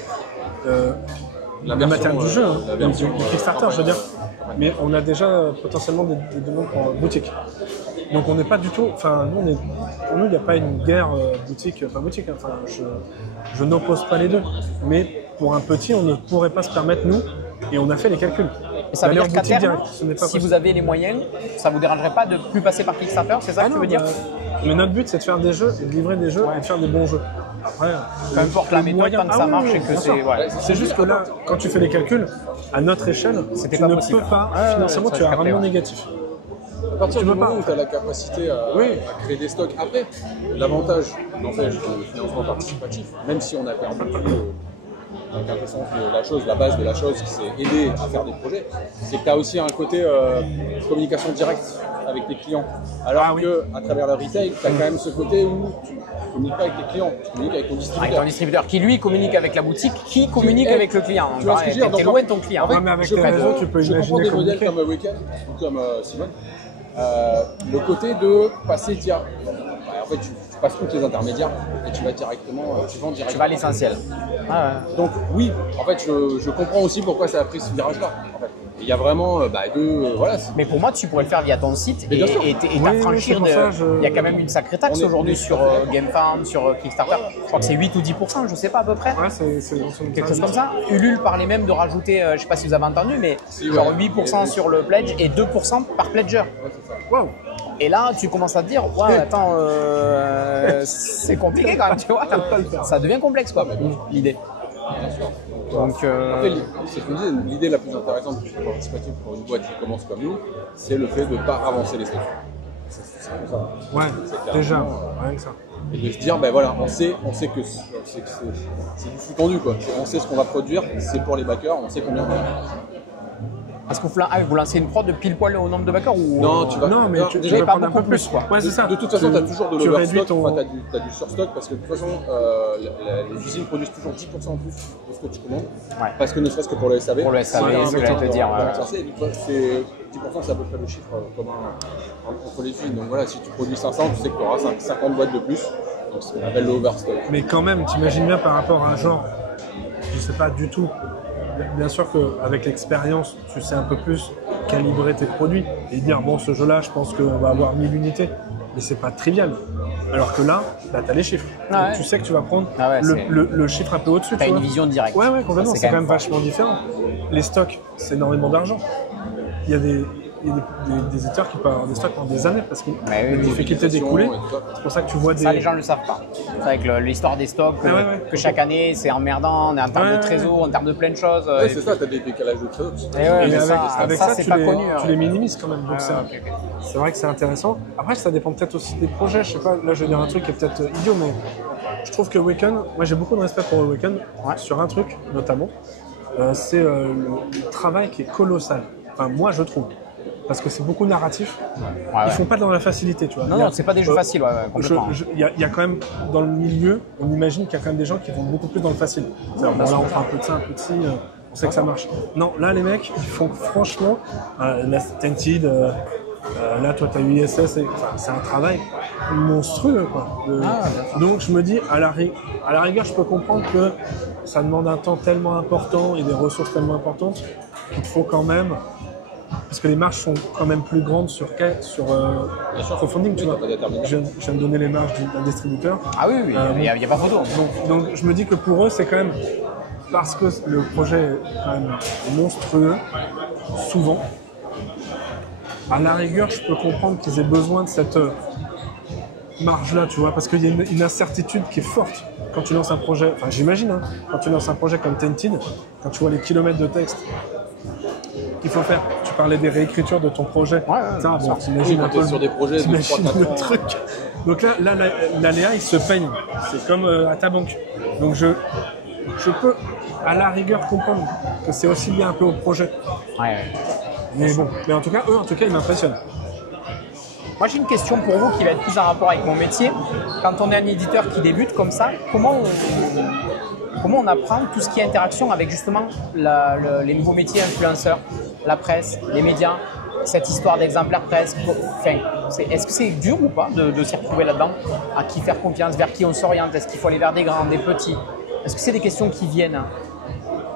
La le version, matériel du jeu, la du version, Kickstarter, je veux dire. Mais on a déjà potentiellement des demandes pour boutique. Donc on n'est pas du tout. Enfin, nous, pour nous, il n'y a pas une guerre boutique, pas boutique. Hein. Enfin, je n'oppose pas les deux. Mais pour un petit, on ne pourrait pas se permettre, nous, et on a fait les calculs. Et ça veut D'aller dire en qu'à boutique terme, direct, ce n'est pas si possible. vous avez les moyens, ça vous dérangerait pas de plus passer par Kickstarter, c'est ça que tu veux dire? Mais notre but, c'est de faire des jeux, et de livrer des jeux et de faire des bons jeux. Après, Peu importe la méthode, tant que ça marche et que bien c'est... sûr. Ouais. C'est juste que là, quand tu fais les calculs, à notre échelle, C'était tu pas ne possible. peux pas, Ouais, financièrement, ça, tu as j'ai un capté, rendement ouais. négatif. partir Tu du peux moment pas. où tu as la capacité à créer des stocks. Après, l'avantage, n'empêche, du financement participatif, même si on a perdu la quintessence de la chose, la base de la chose qui s'est aidé à faire des projets, c'est que tu as aussi un côté communication directe avec tes clients. Alors que à travers le retail, tu as quand même ce côté où tu ne communiques pas avec tes clients, tu communiques avec ton Avec distributeur. ton distributeur qui lui communique avec la boutique, qui communique avec le client. Tu vois ce que je veux dire? T'es Donc, loin de ton client. En fait, Ouais, mais avec je tes comprends- réseaux, tu peux je comprends imaginer des modèles communiquer. comme Weekend ou comme Simone. Le côté de passer dire, en fait, tu passes toutes les intermédiaires et tu vas directement, tu vends Tu directement. vas à l'essentiel. Donc oui, en fait, je comprends aussi pourquoi ça a pris ce virage-là. En fait. Il y a vraiment voilà. Mais pour moi, tu pourrais le faire via ton site Mais et bien sûr. t'affranchir c'est pour ça, Il y a quand même une sacrée taxe On est aujourd'hui tout sur à fait d'accord. GameFound, sur Kickstarter. Je crois que c'est 8 ou 10%, je sais pas à peu près. Ouais, c'est Quelque chose comme ça. Ulule parlait même de rajouter, je sais pas si vous avez entendu, mais Si, genre ouais. 8% sur le pledge et 2% par pledger. Waouh. Et là, tu commences à te dire, ouais, attends, c'est compliqué quand même, tu vois. Ça devient complexe, quoi, l'idée. Donc, Après, c'est ce que je disais, l'idée la plus intéressante du participatif pour une boîte qui commence comme nous, c'est le fait de ne pas avancer les stocks. C'est comme ça. Ouais, C'est déjà, clairement, rien que ça. Et de se dire, ben voilà, on sait que c'est du flux tendu, quoi. On sait ce qu'on va produire, c'est pour les backers, on sait combien on a. est-ce que vous lancez une prod de pile poil au nombre de backers ou... Non, tu vas. Non, mais tu déjà, vas pas prendre un beaucoup peu plus. plus, quoi. Ouais, c'est ça. De toute façon, tu as toujours de tu réduis l'overstock, ton- enfin, tu as du surstock parce que de toute façon, les usines produisent toujours 10% en plus de ce que tu commandes. Ouais. Parce que ne serait-ce que pour le SAV. Pour le SAV, c'est ce que j'allais te dire, ouais. C'est 10%, c'est à peu près le chiffre commun entre les usines. Donc voilà, si tu produis 500, tu sais que tu auras 50 boîtes de plus. Donc c'est ce qu'on appelle l'overstock. Mais quand même, t'imagines bien par rapport à un genre, je sais pas du tout. Bien sûr qu'avec l'expérience, tu sais un peu plus calibrer tes produits et dire bon, ce jeu-là, je pense qu'on va avoir 1000 unités, mais c'est pas trivial. Alors que là, tu as les chiffres. Ah Donc, ouais. tu sais que tu vas prendre Ah ouais, c'est- le chiffre un peu au-dessus. T'as tu une vois. vision directe. Ouais, complètement. Ça, C'est quand même vachement différent. Les stocks, c'est énormément d'argent. Il y a des éditeurs qui peuvent avoir des stocks pendant des années parce que Ouais, oui, la oui, difficulté d'écouler, et tout ça. c'est pour ça que tu vois des. Ça, les gens ne le savent pas. C'est avec l'histoire des stocks, Ah ouais. que chaque année, c'est emmerdant, on est en termes Ouais, de trésor, en termes de plein de choses. Ouais, c'est ça, tu as des décalages de trésor. Et ouais, Et mais avec ça, ça, c'est tu, pas les, connu. tu les minimises quand même. Donc Ah, c'est ok. c'est vrai que c'est intéressant. Après, ça dépend peut-être aussi des projets. Je sais pas, là je vais dire un truc qui est peut-être idiot, mais je trouve que Weekend, moi j'ai beaucoup de respect pour Weekend, sur un truc notamment, c'est le travail qui est colossal. Enfin, moi je trouve. Parce que c'est beaucoup narratif. Ouais, Ils font pas dans la facilité, tu vois. Non, Il y a- non, c'est pas des jeux faciles, ouais, complètement. Il y a quand même, dans le milieu, on imagine qu'il y a quand même des gens qui vont beaucoup plus dans le facile. C'est-à-dire, bon, là, on fait un peu de ça, un peu de ci, on sait que ça marche. Non, là, les mecs, ils font franchement, la Tented, là, toi, t'as eu ISS, c'est un travail monstrueux, quoi. Donc, je me dis, à la rigueur, je peux comprendre que ça demande un temps tellement important et des ressources tellement importantes qu'il faut quand même. Parce que les marges sont quand même plus grandes sur crowdfunding, tu Oui, vois. t'as pas d'intermédiaire. Je viens de donner les marges d'un distributeur. Ah oui, oui, il n'y a pas photo. Donc je me dis que pour eux, c'est quand même parce que le projet est quand même monstrueux, souvent. À la rigueur, je peux comprendre qu'ils aient besoin de cette marge-là, tu vois, parce qu'il y a une incertitude qui est forte quand tu lances un projet. Enfin, j'imagine, hein, quand tu lances un projet comme Tented, quand tu vois les kilomètres de texte qu'il faut faire. Tu parlais des réécritures de ton projet. Ça, bon, Oui, t'imagines quand un t'es peu sur des projets de t'imagines 3-4 le ans. truc. Donc là, l'aléa, il se peigne. C'est comme à ta banque. Donc je peux, à la rigueur, comprendre que c'est aussi lié un peu au projet. Ouais. Mais bon, mais en tout cas, ils m'impressionnent. Moi, j'ai une question pour vous qui va être plus en rapport avec mon métier. Quand on est un éditeur qui débute comme ça, comment on apprend tout ce qui est interaction avec justement les nouveaux métiers influenceurs, la presse, les médias, cette histoire d'exemplaire presse. Enfin, est-ce que c'est dur ou pas de s'y retrouver là-dedans? À qui faire confiance? Vers qui on s'oriente? Est-ce qu'il faut aller vers des grands, des petits? Est-ce que c'est des questions qui viennent?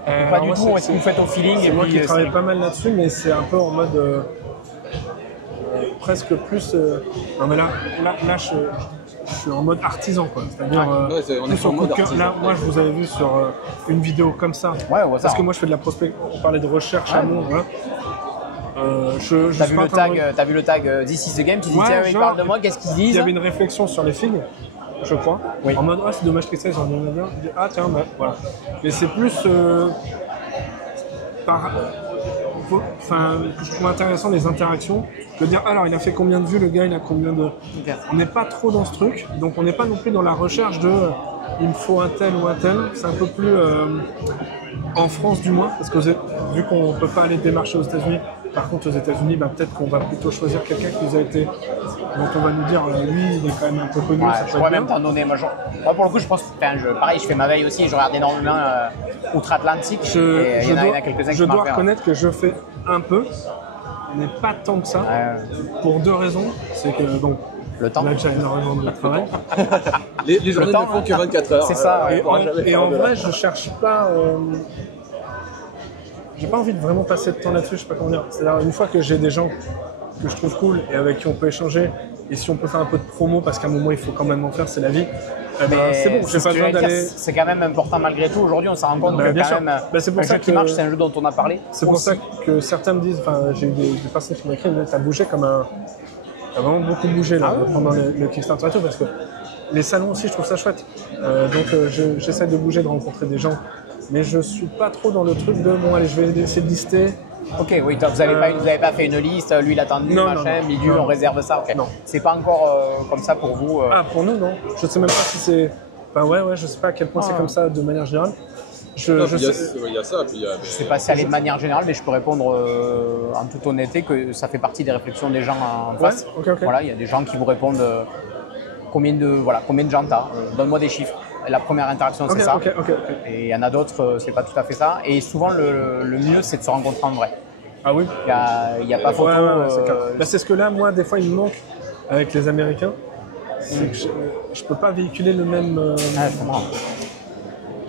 Pas du moi, tout, est-ce que vous faites au feeling? C'est et moi puis, qui travaille pas mal là-dessus, mais c'est un peu en mode presque plus. Non, mais là, je suis en mode artisan, quoi. C'est-à-dire, on est plus sur au le coup de mode cœur. artisan. Là, moi, je vous avais vu sur une vidéo comme ça. Ouais, on voit ça. Parce que moi, je fais de la prospection. On parlait de recherche à Londres. Voilà. T'as vu le tag This is the game, tu dis Ouais, tiens, ils genre, parlent de moi, qu'est-ce qu'ils Il disent? y avait une réflexion sur les figues, je crois. Oui. En mode, ah, c'est dommage que ça, ils en donnent bien. Ah, tiens, bah, voilà. Mais c'est plus. que je trouve intéressant les interactions, de dire alors il a fait combien de vues le gars, il a combien de. On n'est pas trop dans ce truc, donc on n'est pas non plus dans la recherche de il me faut un tel ou un tel. C'est un peu plus en France du moins, parce que vu qu'on ne peut pas aller démarcher aux États-Unis, par contre aux États-Unis, peut-être qu'on va plutôt choisir quelqu'un qui nous a été, dont on va nous dire lui il est quand même un peu connu. Ouais, ça je peut pourrais être même bien. t'en donner. Moi, pour le coup, je pense, pareil, je fais ma veille aussi, je regarde énormément Outre-Atlantique. Et il y en a quelques-uns qui je dois marquent bien. reconnaître que je fais un peu, mais pas tant que ça, pour deux raisons. C'est que donc, Le temps. on a déjà énormément de travail. Les journées temps, ne font que 24 heures. C'est ça, ouais. Et en vrai, je cherche pas. J'ai pas envie de vraiment passer de temps là-dessus, je sais pas comment dire. C'est-à-dire, une fois que j'ai des gens que je trouve cool et avec qui on peut échanger, et si on peut faire un peu de promo, parce qu'à un moment il faut quand même en faire, c'est la vie, eh ben, c'est bon, j'ai ce pas que besoin j'allais dire, d'aller. c'est quand même important malgré tout. Aujourd'hui, on s'en rend compte Bah, que bien quand sûr. même, Bah, c'est pour un ça jeu qui que- marche, c'est un jeu dont on a parlé. C'est pour aussi. ça que certains me disent, enfin, j'ai eu des personnes qui m'ont écrit, t'as bougé comme un. T'as vraiment beaucoup bougé là, pendant le Kickstarter et tout, parce que les salons aussi, je trouve ça chouette. J'essaie de bouger, de rencontrer des gens, mais je suis pas trop dans le truc de bon, allez, je vais essayer de lister. Ok, oui, donc vous n'avez pas fait une liste, lui il a attendu, Non, machin, non, milieu, non. on réserve ça, ok. Non. C'est pas encore comme ça pour vous. Ah, pour nous, non. Je sais même pas si c'est. Enfin, ouais, je sais pas à quel point c'est comme ça de manière générale. Non, Je puis sais. il y a ça, puis il y a. Je sais pas si aller de manière générale, mais je peux répondre en toute honnêteté que ça fait partie des réflexions des gens en face. ok. Voilà, il y a des gens qui vous répondent combien de gens t'as, donne-moi des chiffres. La première interaction, c'est ça. Ok. Et il y en a d'autres, c'est pas tout à fait ça. Et souvent, le mieux, c'est de se rencontrer en vrai. Ah oui. Il y a pas photo. C'est clair. Bah, c'est ce que là, moi, des fois, il me manque avec les Américains. C'est que je peux pas véhiculer le même. Je comprends.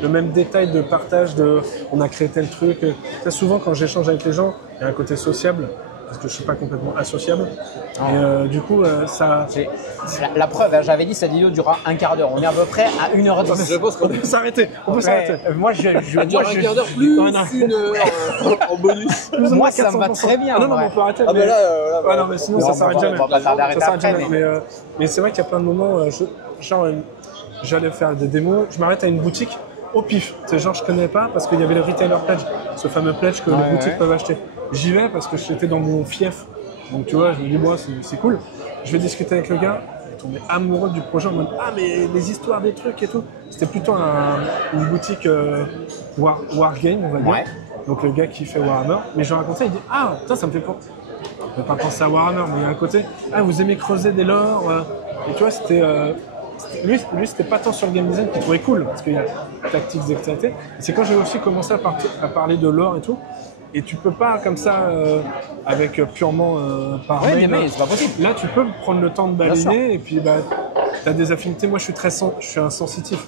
Le même détail de partage de on a créé tel truc. Très souvent quand j'échange avec les gens, il y a un côté sociable parce que je suis pas complètement associable. Et du coup ça. La preuve, j'avais dit cette vidéo durera un quart d'heure. On est à peu près à 1h10. Je pense qu'on On peut s'arrêter. Moi, je dure un quart d'heure plus une heure en bonus. Moi, ça me va très bien. Ah non, en non, vrai. on peut arrêter. Ah, mais là, Ouais, non, mais sinon Non, ça on s'arrête va- jamais. on va pas tarder à Ça arrêter s'arrête après, jamais. Mais c'est vrai qu'il y a plein de moments, j'allais faire des démos, je m'arrête à une boutique au pif. C'est genre je connais pas parce qu'il y avait le retailer pledge, ce fameux pledge que les boutiques peuvent acheter. J'y vais parce que j'étais dans mon fief. Donc tu vois, je me dis moi c'est cool. Je vais discuter avec le gars, il est tombé amoureux du projet en mode ah mais les histoires des trucs et tout. C'était plutôt une boutique Wargame on va dire. Ouais. Donc le gars qui fait Warhammer. Mais je racontais, il dit ah putain ça me fait pas. Je vais pas penser à Warhammer, mais il y a un côté ah vous aimez creuser des lores. Et tu vois lui c'était pas tant sur le game design qu'il trouvait cool parce qu'il y a tactics etc. C'est quand j'ai aussi commencé à parler de lore et tout. Et tu peux pas comme ça avec purement par Ouais, mail. mais c'est pas possible. Là tu peux prendre le temps de Bien sûr. balayer et puis t'as des affinités. Moi je suis un sensitif.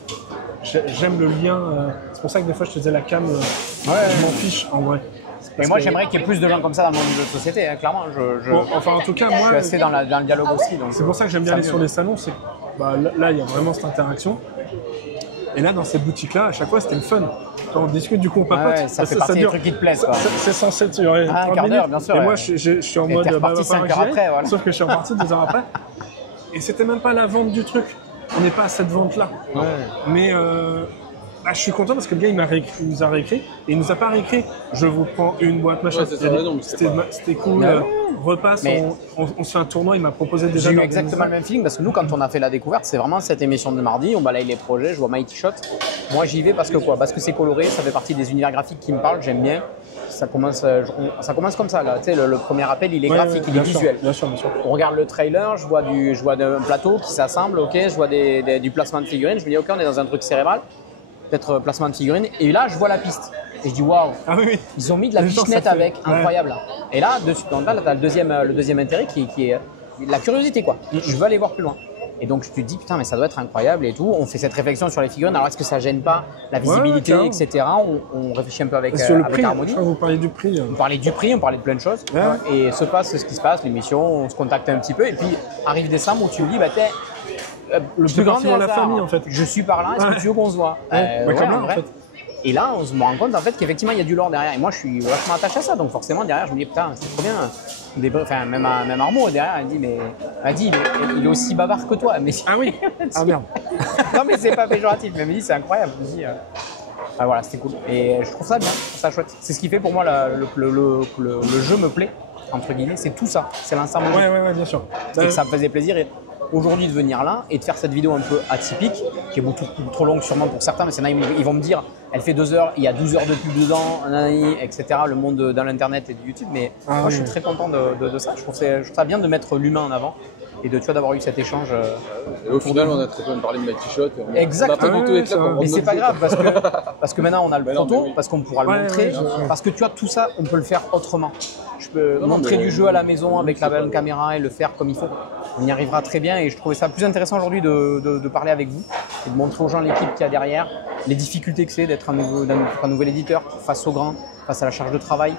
J'aime le lien. C'est pour ça que des fois je te disais la cam. Je m'en fiche en vrai. Mais moi, j'aimerais qu'il y ait plus de gens comme ça dans le monde de société, hein, clairement. Bon, enfin en tout cas je moi. suis assez dans le dialogue aussi. Donc, C'est pour ça que j'aime bien aller sur les salons, c'est là il y a vraiment cette interaction. Et là dans cette boutique là, à chaque fois c'était le fun. Quand on discute du coup on papote. Ouais, ça fait partie des trucs qui te plaisent, quoi. C'est censé durer un 30 quart d'heure, minutes. bien sûr, Et ouais. moi je suis en Et mode t'es reparti va falloir 5 heures que j'y aille. après, voilà. Sauf que je suis reparti 2 heures après. Et c'était même pas la vente du truc. On n'est pas à cette vente là. Mais je suis content parce que le gars il nous a réécrit et il nous a pas réécrit je vous prends une boîte machin. Ouais, c'est ça, non, mais C'était cool. Ouais. Repasse, Mais- on se fait un tournoi, il m'a proposé déjà J'ai eu d'organiser exactement le même feeling parce que nous, quand on a fait la découverte, c'est vraiment cette émission de mardi. On balaye les projets, je vois Mighty Shot. Moi, j'y vais parce que quoi? Parce que c'est coloré, ça fait partie des univers graphiques qui me parlent, j'aime bien. Ça commence comme ça, là. Tu sais, le premier appel, il est graphique, il est bien sûr, visuel. bien sûr. On regarde le trailer, je vois un plateau qui s'assemble, ok, je vois du placement de figurines, je me dis ok, on est dans un truc cérébral, peut-être placement de figurines, et là je vois la piste. Et je dis waouh, Ah oui. ils ont mis de la Les gens, pichenette ça fait- avec, ouais. incroyable. Et là, donc là tu as le deuxième intérêt qui est la curiosité quoi. Je veux aller voir plus loin. Et donc je te dis putain mais ça doit être incroyable et tout. On fait cette réflexion sur les figurines. Alors est-ce que ça gêne pas la visibilité, carrément. etc. On réfléchit un peu avec, Sur le avec prix, je Harmony. crois que vous parliez du prix. On parlait du prix, on parlait de plein de choses. Ouais. Et se passe ce qui se passe, l'émission, on se contacte un petit peu. Et puis arrive décembre où tu me dis, bah t'es le plus grand parti des dans la hasards. famille, en fait. Je suis par là, est-ce que Ouais. tu veux qu'on se voit Ouais, comme là, en en vrai. fait. Et là, on se rend compte en fait qu'effectivement il y a du lore derrière. Et moi, je suis vachement attaché à ça. Donc forcément derrière, je me dis putain, c'est trop bien. Enfin, même Armo derrière, elle dit mais il est aussi bavard que toi. Mais Ah oui. Ah merde. non mais c'est pas péjoratif. Mais elle me dit c'est incroyable. Je me dis, Ah, voilà, c'était cool. Et je trouve ça bien, je trouve ça chouette. C'est ce qui fait pour moi le jeu me plaît, entre guillemets, c'est tout ça. C'est l'ensemble. Ouais, bien sûr. Et que ça me faisait plaisir aujourd'hui de venir là et de faire cette vidéo un peu atypique, qui est beaucoup trop longue sûrement pour certains, mais c'est là ils vont me dire, elle fait 2 heures, il y a 12 heures de pub dedans, etc. Le monde dans l'internet et de YouTube, mais moi je suis très content de ça. Je trouve ça bien de mettre l'humain en avant et d'avoir eu cet échange. Et au final, on a très peu parlé de Mighty Shot. Exactement. On a pas du tout été là pour Mais c'est pas grave parce que maintenant on a le proto, oui. parce qu'on pourra le montrer, parce que tu vois tout ça, on peut le faire autrement. Je peux montrer du jeu à la maison avec la bonne caméra et le faire comme il faut. On y arrivera très bien et je trouvais ça plus intéressant aujourd'hui de parler avec vous et de montrer aux gens l'équipe qu'il y a derrière, les difficultés que c'est d'être un nouvel éditeur face aux grands, face à la charge de travail.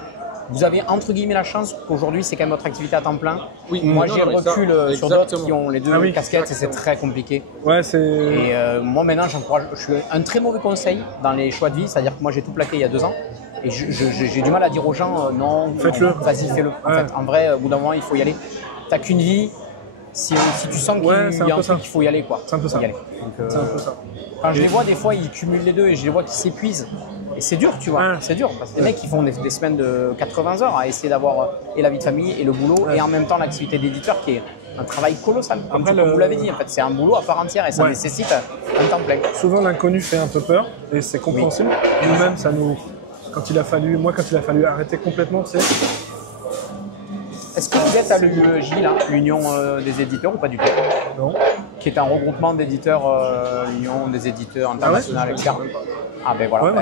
Vous avez entre guillemets la chance qu'aujourd'hui c'est quand même votre activité à temps plein. Oui, moi j'ai le recul sur d'autres exactement. qui ont les deux casquettes et c'est très compliqué. Ouais, c'est. Et moi maintenant j'encourage, je suis un très mauvais conseil dans les choix de vie, c'est-à-dire que moi j'ai tout plaqué il y a 2 ans et j'ai du mal à dire aux gens non, Faites-le. Vas-y fais-le. En vrai, au bout d'un moment il faut y aller. T'as qu'une vie. Si tu sens qu'il y a un truc, il faut y aller quoi. C'est un peu ça. Y aller. C'est un peu ça. Quand je les vois, des fois, ils cumulent les deux et je les vois qu'ils s'épuisent. Et c'est dur, tu vois. Ouais. C'est dur parce que les mecs, ils font des semaines de 80 heures à essayer d'avoir et la vie de famille et le boulot et en même temps l'activité d'éditeur qui est un travail colossal. Comme vous l'avez dit, en fait, c'est un boulot à part entière et ça nécessite un temps plein. Souvent, l'inconnu fait un peu peur et c'est compréhensible. Nous-mêmes, ça nous. Quand il a fallu arrêter complètement, tu sais. Est-ce que vous êtes à l'UEJ, l'Union des éditeurs, ou pas du tout? Non. Qui est un regroupement d'éditeurs, l'Union des éditeurs internationales, etc. Ah ben voilà,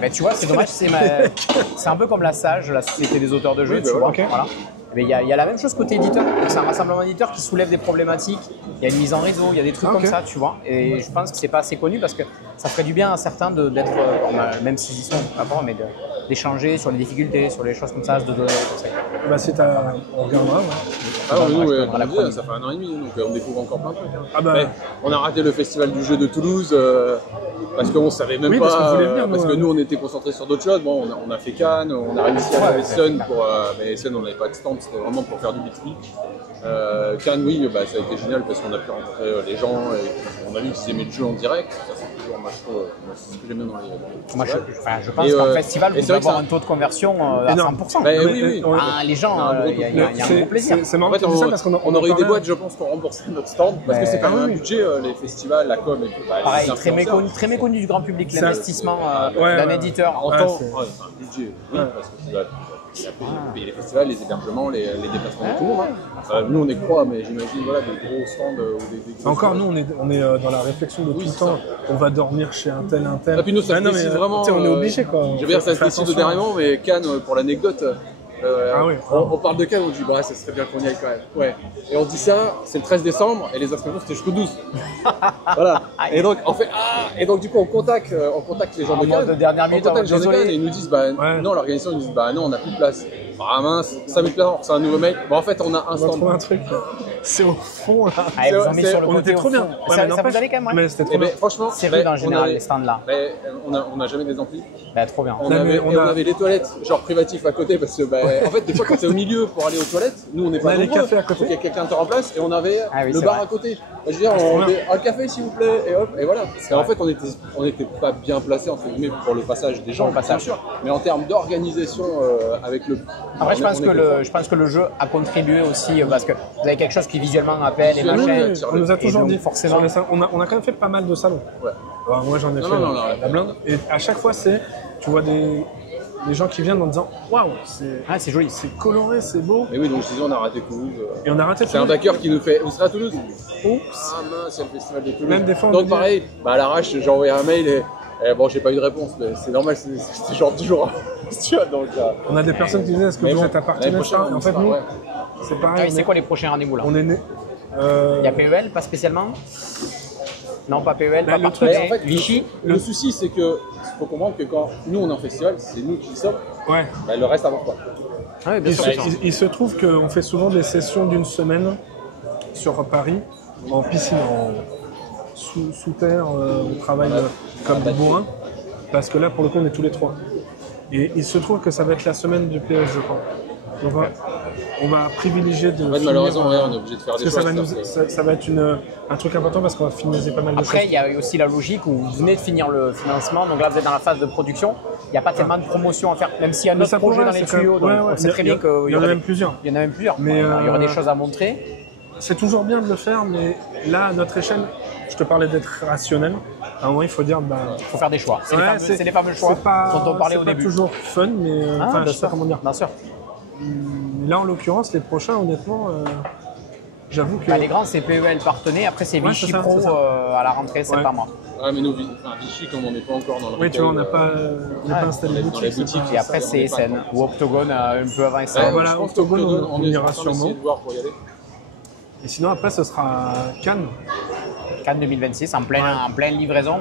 ben, tu vois, c'est dommage, c'est un peu comme la SAGE, la Société des auteurs de jeux, tu vois. Voilà. Il y a la même chose côté éditeur, c'est un rassemblement d'éditeurs qui soulève des problématiques, il y a une mise en réseau, il y a des trucs comme ça, tu vois. Et je pense que c'est pas assez connu parce que ça ferait du bien à certains d'être, même s'ils y sont pas forts, mais d'échanger sur les difficultés, sur les choses comme ça, de donner des conseils. Bah, on regardera. Ah non, mais nous, ça fait 1 an et demi, donc on découvre encore plein de trucs. Ah bah. Mais on a raté le festival du jeu de Toulouse parce qu'on savait même pas. Parce qu'on voulait venir, parce que nous, on était concentrés sur d'autres choses. Bon, on a fait Cannes, on a réussi à aller à Essen mais Essen, on n'avait pas de stand, c'était vraiment pour faire du B2B. Cannes, oui, bah, ça a été génial parce qu'on a pu rencontrer les gens et on a vu qu'ils aimaient le jeu en direct. Ça, c'est toujours, moi, je trouve, c'est ce que j'aime bien dans les moi, je pense qu'en festival, vous devez avoir un taux de conversion à 100%. Bah, oui. Les gens, il y a un gros plaisir. C'est marrant En fait, que tu dis ça parce qu'on aurait eu des boîtes, je pense, pour rembourser notre stand parce que c'est quand même un budget, les festivals, la com et tout. Pareil, très méconnu du grand public, l'investissement d'un éditeur. En temps, c'est un budget, parce que tu dois payer les festivals, les hébergements, les déplacements de tout le monde. Nous, on est croix, mais j'imagine des gros stands ou des gros encore, stands. nous, on est dans la réflexion de tout le temps. On va dormir chez un tel. Et puis nous, ça se décide vraiment. On est obligé, quoi. Je veux dire, ça se décide dernièrement, mais Cannes, pour l'anecdote. On parle de Cannes, on dit bah ça serait bien qu'on y aille quand même. Ouais. Et on dit ça, c'est le 13 décembre et les inscriptions c'était jusqu'au 12. Voilà. Et donc et donc du coup on contacte les gens de Cannes. De dernière minute, les gens de Cannes et ils nous disent non, l'organisation nous dit non, on n'a plus de place. Ah mince, 5000 places, c'est un nouveau mec. Bon en fait on a un stand. On va trouver un truc. C'est au fond là. On était trop bien. Ça vous allait quand même, mais c'était trop bien. Franchement, c'est rude en général les stands là. On n'a jamais des amplis. Trop bien. On avait les toilettes genre privatifs à côté parce que en fait des fois quand t'es au milieu pour aller aux toilettes, nous on n'est pas les cafés à côté. Faut qu'il y ait quelqu'un te remplace et on avait le bar à côté. Je veux dire un café s'il vous plaît et hop et voilà. Et en fait on était pas bien placé entre guillemets pour le passage des gens bien sûr, mais en termes d'organisation avec le. Après je pense que le jeu a contribué aussi parce que vous avez quelque chose qui visuellement appelle et machin. On nous a toujours dit forcément. On a quand même fait pas mal de salons. Ouais. Alors, moi j'en ai fait la blinde. Et à chaque fois tu vois des gens qui viennent en disant waouh, c'est joli, c'est coloré, c'est beau. Et oui, donc je disais on a raté Toulouse. Et on a raté. C'est un backer qui nous fait. Vous serez à Toulouse? Oups. Ah mince, c'est le festival de Toulouse. Même des fois, donc pareil, à l'arrache, j'ai envoyé un mail et bon, j'ai pas eu de réponse, mais c'est normal, c'est genre toujours. Donc, on a des personnes qui disaient est-ce que vous êtes à partenaire? En fait, nous, c'est pareil. C'est quoi les prochains rendez-vous là? On est né. Il y a PEL, pas spécialement? Non, pas PEL, pas partenaire. En fait, Vichy. Le souci, c'est que faut comprendre que quand nous on est en festival, c'est nous qui sommes. Ouais. Le reste avance pas. Ouais, bien sûr. Il se trouve qu'on fait souvent des sessions d'une semaine sur Paris, en piscine, sous terre, on travaille comme des bourrins, parce que là pour le coup on est tous les 3. Et il se trouve que ça va être la semaine du PS, je crois. Donc, on va privilégier de. En fait, finir, malheureusement, ouais, on est obligé de faire parce des que choix. ça va être un truc important parce qu'on va finaliser pas mal de Après, choses. il y a aussi la logique où vous venez de finir le financement, donc là vous êtes dans la phase de production. Il n'y a pas tellement de promotion à faire, même s'il y a Mais notre ça projet pourrait, dans les c'est quand même- tuyaux, donc ouais, ouais, on sait très bien qu'il il y en a même plusieurs. Il y en a même plusieurs. Mais, Il y aura des choses à montrer. C'est toujours bien de le faire, mais là, à notre échelle, je te parlais d'être rationnel. À un moment, il faut dire, Il faut faire des choix. C'est ouais, les fameux choix c'est pas, dont on parlait au c'est pas début. toujours fun, mais Ah, enfin, bien je sais pas sûr. comment dire. Bien sûr. Mais là, en l'occurrence, les prochains, honnêtement, j'avoue que. Bah, les grands, c'est PEL Partenay. Après, c'est Ouais, Vichy c'est ça, Pro c'est ça. à la rentrée septembre. Ouais, mais nous, Vichy, comme on n'est pas encore dans le Oui, tu vois, on n'a retail, pas, installé dans les boutiques, Et après, c'est SN ou Octogone un peu avant SN. voilà, je pense Octogone, qu'Octogone, on est ira en train d'essayer sûrement. de voir pour y aller. Et sinon, après, ce sera Cannes. Cannes 2026, en pleine livraison.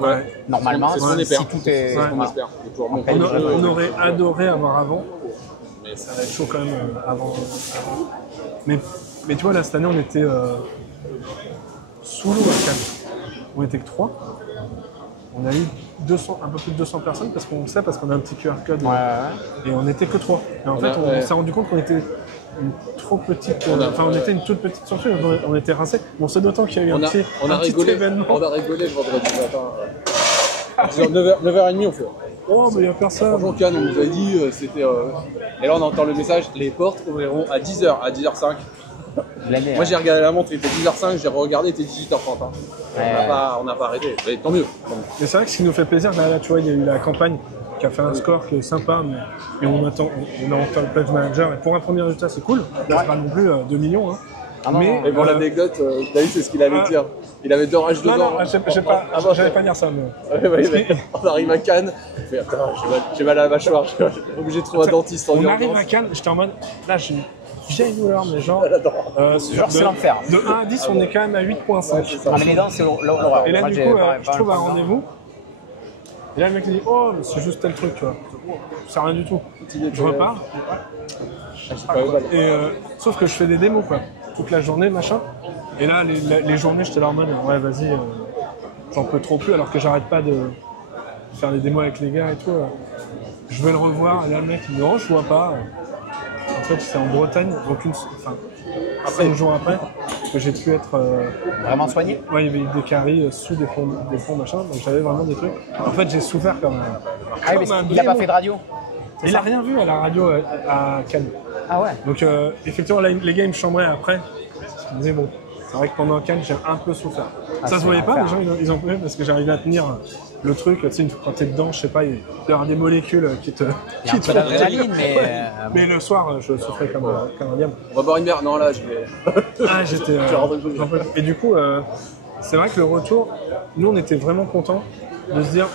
Ouais. Normalement, C'est ce qu'on si espère. tout est. C'est ce qu'on voilà. espère. De pouvoir monter On le jeu. On aurait adoré avoir avant, mais ça va être chaud quand même avant. Mais tu vois, là, cette année, on était sous l'eau à Cannes. On était que 3. On a eu un peu plus de 200 personnes parce qu'on le sait, parce qu'on a un petit QR code. Ouais, ouais. Et on n'était que 3. Et en fait, on s'est rendu compte qu'on était une trop petite. On était une toute petite surprise, on était rincés. Bon, c'est d'autant qu'il y a eu un petit événement. On a rigolé le vendredi matin. 9h30, on fait. Oh, mais il n'y a personne. Franchement, Cannes, on nous a dit, c'était. Et là, on entend le message, les portes ouvriront à 10h, à 10h05. Blindé, Moi, j'ai regardé la montre, il était 10h05, j'ai regardé, il était 18h30. Hein. On n'a pas arrêté. Et tant mieux. Mais c'est vrai que ce qui nous fait plaisir, là, tu vois, il y a eu la campagne qui a fait un score qui est sympa, mais on attend le pledge manager. Et pour un premier résultat, c'est cool. C'est pas non plus 2 millions. Hein. Ah non, mais, non. Et pour l'anecdote, David, c'est ce qu'il allait dire. Il avait 2 rages Non, dedans. non, j'allais pas dire ça. Mais... On arrive à Cannes, il fait, attends, j'ai mal à la mâchoire, je suis obligé de trouver un dentiste en On urgence. arrive à Cannes, j'étais en mode, là, j'ai une vieille douleur, mais genre. Genre, c'est l'enfer. De 1 à 10, on est quand même à 8,5. Ah, mais les dents, c'est l'horreur. Et là, Moi, du j'ai coup, pas- je pas trouve un mal de rendez-vous. Et là, le mec il dit, oh, mais c'est juste tel truc, tu vois. C'est rien du tout. Je repars. Et sauf que je fais des démos, quoi. Toute la journée, machin. Et là, les journées, j'étais là en mode, ouais, vas-y, j'en peux trop plus, alors que j'arrête pas de faire des démos avec les gars et tout. Je vais le revoir, et là, le mec, il me dit, oh, je vois pas. En fait, c'est en Bretagne, donc après, 5 jours après, que j'ai pu être. Vraiment soigné. Ouais, il y avait des caries sous des ponts, machin, donc j'avais vraiment des trucs. En fait, j'ai souffert comme un. Ah oui, mais il a pas fait de radio. Il a rien vu à la radio à Cannes. Ah ouais. Donc, effectivement, là, les gars, ils me chambraient après. Ils me disaient, bon, c'est vrai que pendant Cannes, j'ai un peu souffert. Ah, Ça se c'est voyait pas, l'enfer. les gens, ils ont pu parce que j'arrivais à tenir le truc. Tu sais, quand t'es dedans, je sais pas, il doit y avoir des molécules qui te. Il y a un peu d'adrénaline, mais. Ouais. Mais le soir, je souffrais comme un diable. On va boire une bière. Non, là, je vais. Ah, j'étais. j'en peux plus. Et du coup, c'est vrai que le retour, nous, on était vraiment contents de se dire,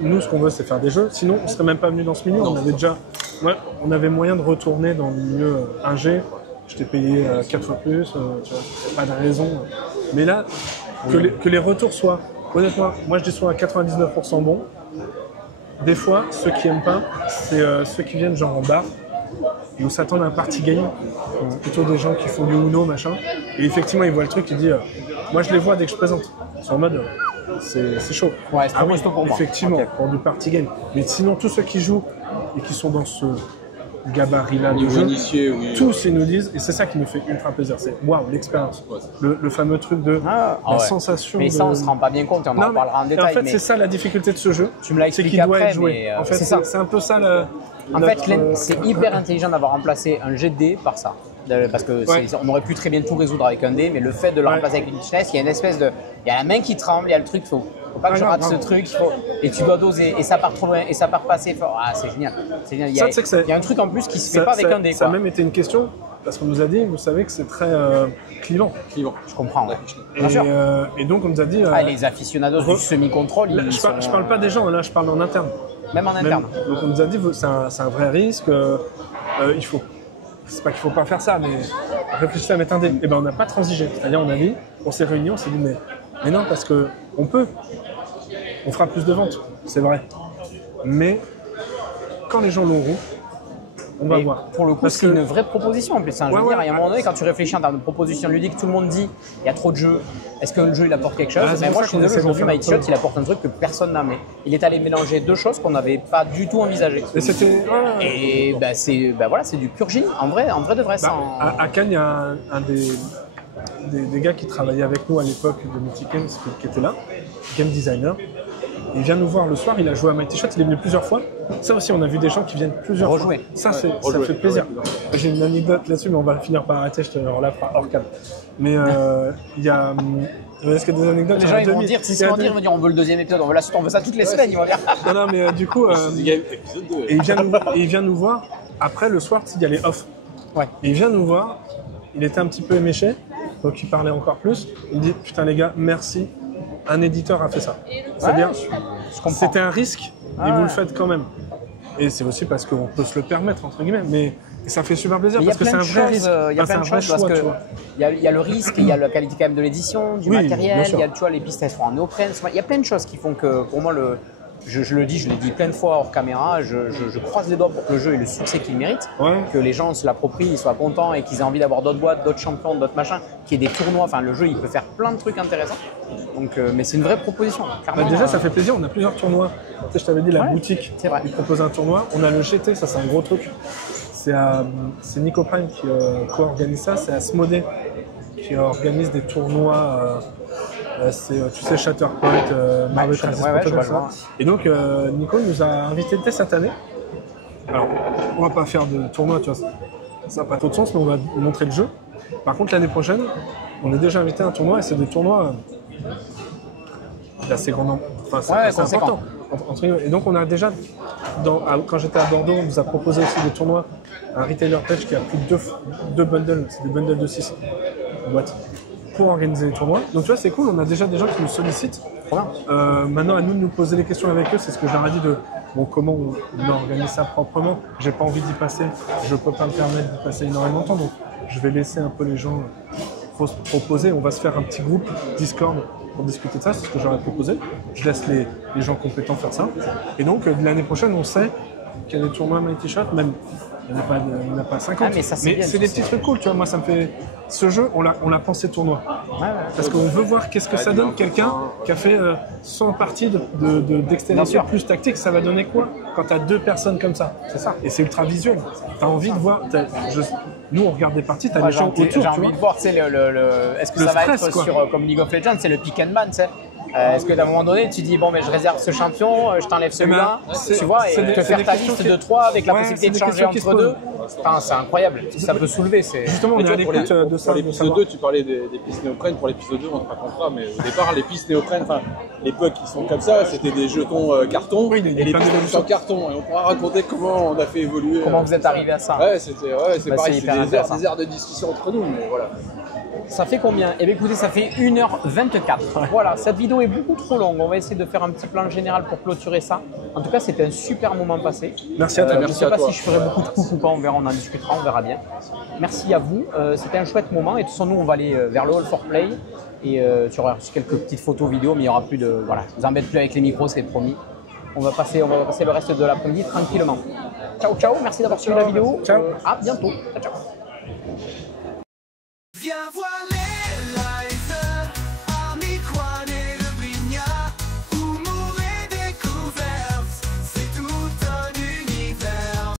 nous, ce qu'on veut, c'est faire des jeux. Sinon, on serait même pas venu dans ce milieu. On avait déjà, on avait moyen de retourner dans le milieu ingé. Je t'ai payé 4 fois plus. Tu vois, pas de raison. Mais là, que les retours soient, honnêtement, moi, je dis souvent à 99% bons. Des fois, ceux qui aiment pas, c'est ceux qui viennent genre en bar. Et où s'attendent à un party game, c'est plutôt des gens qui font du Uno, machin. Et effectivement, ils voient le truc, ils disent moi je les vois dès que je présente. Ils sont en mode c'est chaud. Ouais, c'est trop costaud pour moi. Effectivement, Ok. pour du party game. Mais sinon, tous ceux qui jouent et qui sont dans ce gabarit-là de Niveau jeu, initié, oui. tous ils nous disent, et c'est ça qui nous fait ultra plaisir, c'est waouh, l'expérience. Ouais. Le fameux truc de Ah, la ouais. sensation. Mais ça, on se rend pas bien compte, et on en mais- parlera en et détail. En fait, mais c'est ça la difficulté de ce jeu. Tu me l'as c'est expliqué qu'il doit après, être joué. mais En fait, c'est ça. c'est un peu ça En notre, fait, c'est hyper intelligent d'avoir remplacé un jet de dés par ça. Parce que Ouais. on aurait pu très bien tout résoudre avec un dé, mais le fait de le Ouais. remplacer avec une finesse, il y a une espèce de. Il y a la main qui tremble, il y a le truc, faut pas que Ah je non, rate non. ce truc, et tu dois doser, et ça part trop loin, et ça part passer. Ah, c'est génial. C'est génial. Il y a, Ça, tu sais que c'est- il y a un truc en plus qui se fait pas avec un dé. Ça a Quoi. même été une question, parce qu'on nous a dit, vous savez que c'est très clivant. Clivant. Je comprends, ouais. Et, Bien sûr. et donc on nous a dit, Ah, les aficionados du semi-contrôle, là, ils je parle sont- pas des gens, là je parle en interne. Même en interne. Donc on nous a dit, c'est un vrai risque, il faut. C'est pas qu'il faut pas faire ça, mais réfléchissez à mettre un dé. Et ben on n'a pas transigé. C'est-à-dire on a dit, on s'est réunis, on s'est dit mais non parce que on peut, on fera plus de ventes, c'est vrai. Mais quand les gens l'auront, On va Et voir. pour le coup, Parce c'est que- une vraie proposition en plus. Hein. Je veux Ouais, dire, ouais. il y a un moment donné, quand tu réfléchis en termes de proposition ludique, tout le monde dit il y a trop de jeux. Est-ce qu'un jeu il apporte quelque chose? Ah, c'est Mais pour moi, ça je suis qu'on désolé, essaie de aujourd'hui, faire un Mighty Shot, peu. il apporte un truc que personne n'a. Mais il est allé mélanger deux choses qu'on n'avait pas du tout envisagées. Et c'était. ouais. Et voilà, c'est du pur génie. En vrai de vrai. Bah, à Cannes, il y a un des gars qui travaillait avec nous à l'époque de Mythic Games qui était là, game designer. Il vient nous voir le soir, il a joué à Mighty Shot, il est venu plusieurs fois. Ça aussi, on a vu des gens qui viennent plusieurs Rejouer. fois. Ça, ça rejouer. fait plaisir. J'ai une anecdote là-dessus, mais on va finir par arrêter, je te relaperai hors cam. Mais il y a. Est-ce qu'il y a des anecdotes? Les Il y en gens a ils vont 2000. dire, Il y a 2000. ils vont dire on veut le deuxième épisode, on veut la suite, on veut ça toutes les semaines, ils vont dire. Non, non, mais du coup, C'est Game épisode 2. et il vient nous voir. Après, le soir, il y a les off. Ouais. Et il vient nous voir. Il était un petit peu éméché, donc il parlait encore plus. Il dit putain les gars, merci. Un éditeur a fait ça. C'est-à-dire, Je comprends. c'était un risque Ah et vous ouais. le faites quand même. Et c'est aussi parce qu'on peut se le permettre entre guillemets, mais ça fait super plaisir Mais il y a parce que c'est plein un de vrai choses, risque. il y a Enfin, plein de c'est un choses vrai parce choix, que tu vois. il y a le risque, il y a la qualité quand même de l'édition, du Oui, bien matériel, sûr. il y a tu vois, les pistes elles sont en néoprène, il y a plein de choses qui font que pour moi je l'ai dit plein de fois hors caméra, je croise les doigts pour que le jeu ait le succès qu'il mérite, Ouais. que les gens se l'approprient, ils soient contents et qu'ils aient envie d'avoir d'autres boîtes, d'autres champions, d'autres machins, qu'il y ait des tournois, enfin le jeu il peut faire plein de trucs intéressants. Donc, mais c'est une vraie proposition. Clairement, Bah, déjà, ça fait plaisir. On a plusieurs tournois. Tu sais, je t'avais dit, la Ouais, boutique, c'est vrai. ils proposent un tournoi. On a le GT, ça, c'est un gros truc. C'est Nico Prime qui co-organise ça. C'est Asmodée qui organise des tournois. Tu sais, Shatterpoint, Marvel Crisis ouais, je Protocol, vois, ça. je vois. Et donc, Nico nous a invités dès cette année. Alors, on va pas faire de tournoi, tu vois, ça n'a pas trop de sens, mais on va montrer le jeu. Par contre, l'année prochaine, on est déjà invité à un tournoi et c'est des tournois d'assez grand nombre. Enfin, c'est conséquent. important. Entre guillemets. Et donc, on a déjà, quand j'étais à Bordeaux, on nous a proposé aussi des tournois. Un retailer page qui a plus de deux bundles, c'est des bundles de 6 boîtes, pour organiser les tournois. Donc, tu vois, c'est cool, on a déjà des gens qui nous sollicitent. Maintenant, à nous de nous poser les questions avec eux, c'est ce que je leur ai dit de comment on organise ça proprement. J'ai pas envie d'y passer, je peux pas me permettre d'y passer énormément de temps, donc je vais laisser un peu les gens se proposer. On va se faire un petit groupe Discord pour discuter de ça, c'est ce que j'aurais proposé. Je laisse les gens compétents faire ça. Et donc, l'année prochaine, on sait qu'il y a des tournois Mighty Shot, même il n'y en a pas 50. Ah, mais ça, c'est bien, c'est des petits trucs cool, tu vois. Moi, ça me fait. Ce jeu, on l'a pensé tournoi. Parce qu'on veut voir qu'est-ce que ça donne quelqu'un qui a fait 100 parties d'extérieur plus tactique, ça va donner quoi quand tu as deux personnes comme ça. C'est ça. Et c'est ultra visuel. Tu as envie de voir. Nous, on regarde des parties, tu as les gens autour. J'ai tu vois. envie de voir, tu sais, est-ce que Le ça va stress, être quoi. sur, comme League of Legends, c'est le pick and ban, tu sais. Est-ce que d'un moment donné, tu dis, bon, mais je réserve ce champion, je t'enlève celui-là, tu vois, et te faire ta liste de 3 avec la possibilité de changer entre deux, enfin, c'est incroyable. Ça peut soulever. Justement, on est à l'écoute de ça. Pour l'épisode 2, tu parlais des pistes néoprène. Pour l'épisode 2, on te racontera, mais au départ, les pistes néoprène, enfin, les pucks qui sont comme ça, c'était des jetons carton Oui, et les plein pistes d'évolutions. en carton. Et on pourra raconter comment on a fait évoluer. Comment vous êtes tout ça. arrivé à ça. Ouais, c'est Bah, pareil, c'est c'est hyper intéressant. des heures de discussion entre nous, mais voilà. Ça fait combien? Eh bien écoutez, ça fait 1h24. Voilà, cette vidéo est beaucoup trop longue. On va essayer de faire un petit plan général pour clôturer ça. En tout cas, c'était un super moment passé. Merci à toi. Je ne Merci sais à pas toi. si je ferai beaucoup de coups ou pas, on verra, on en discutera, on verra bien. Merci à vous, c'était un chouette moment. Et de toute façon, nous, on va aller vers le Hall for Play. Et tu auras reçu quelques petites photos, vidéos, mais il n'y aura plus de... Voilà, je vous embête plus avec les micros, c'est promis. On va passer le reste de l'après-midi tranquillement. Ciao, ciao, merci d'avoir suivi la vidéo. Ciao. À bientôt. Ciao, ciao.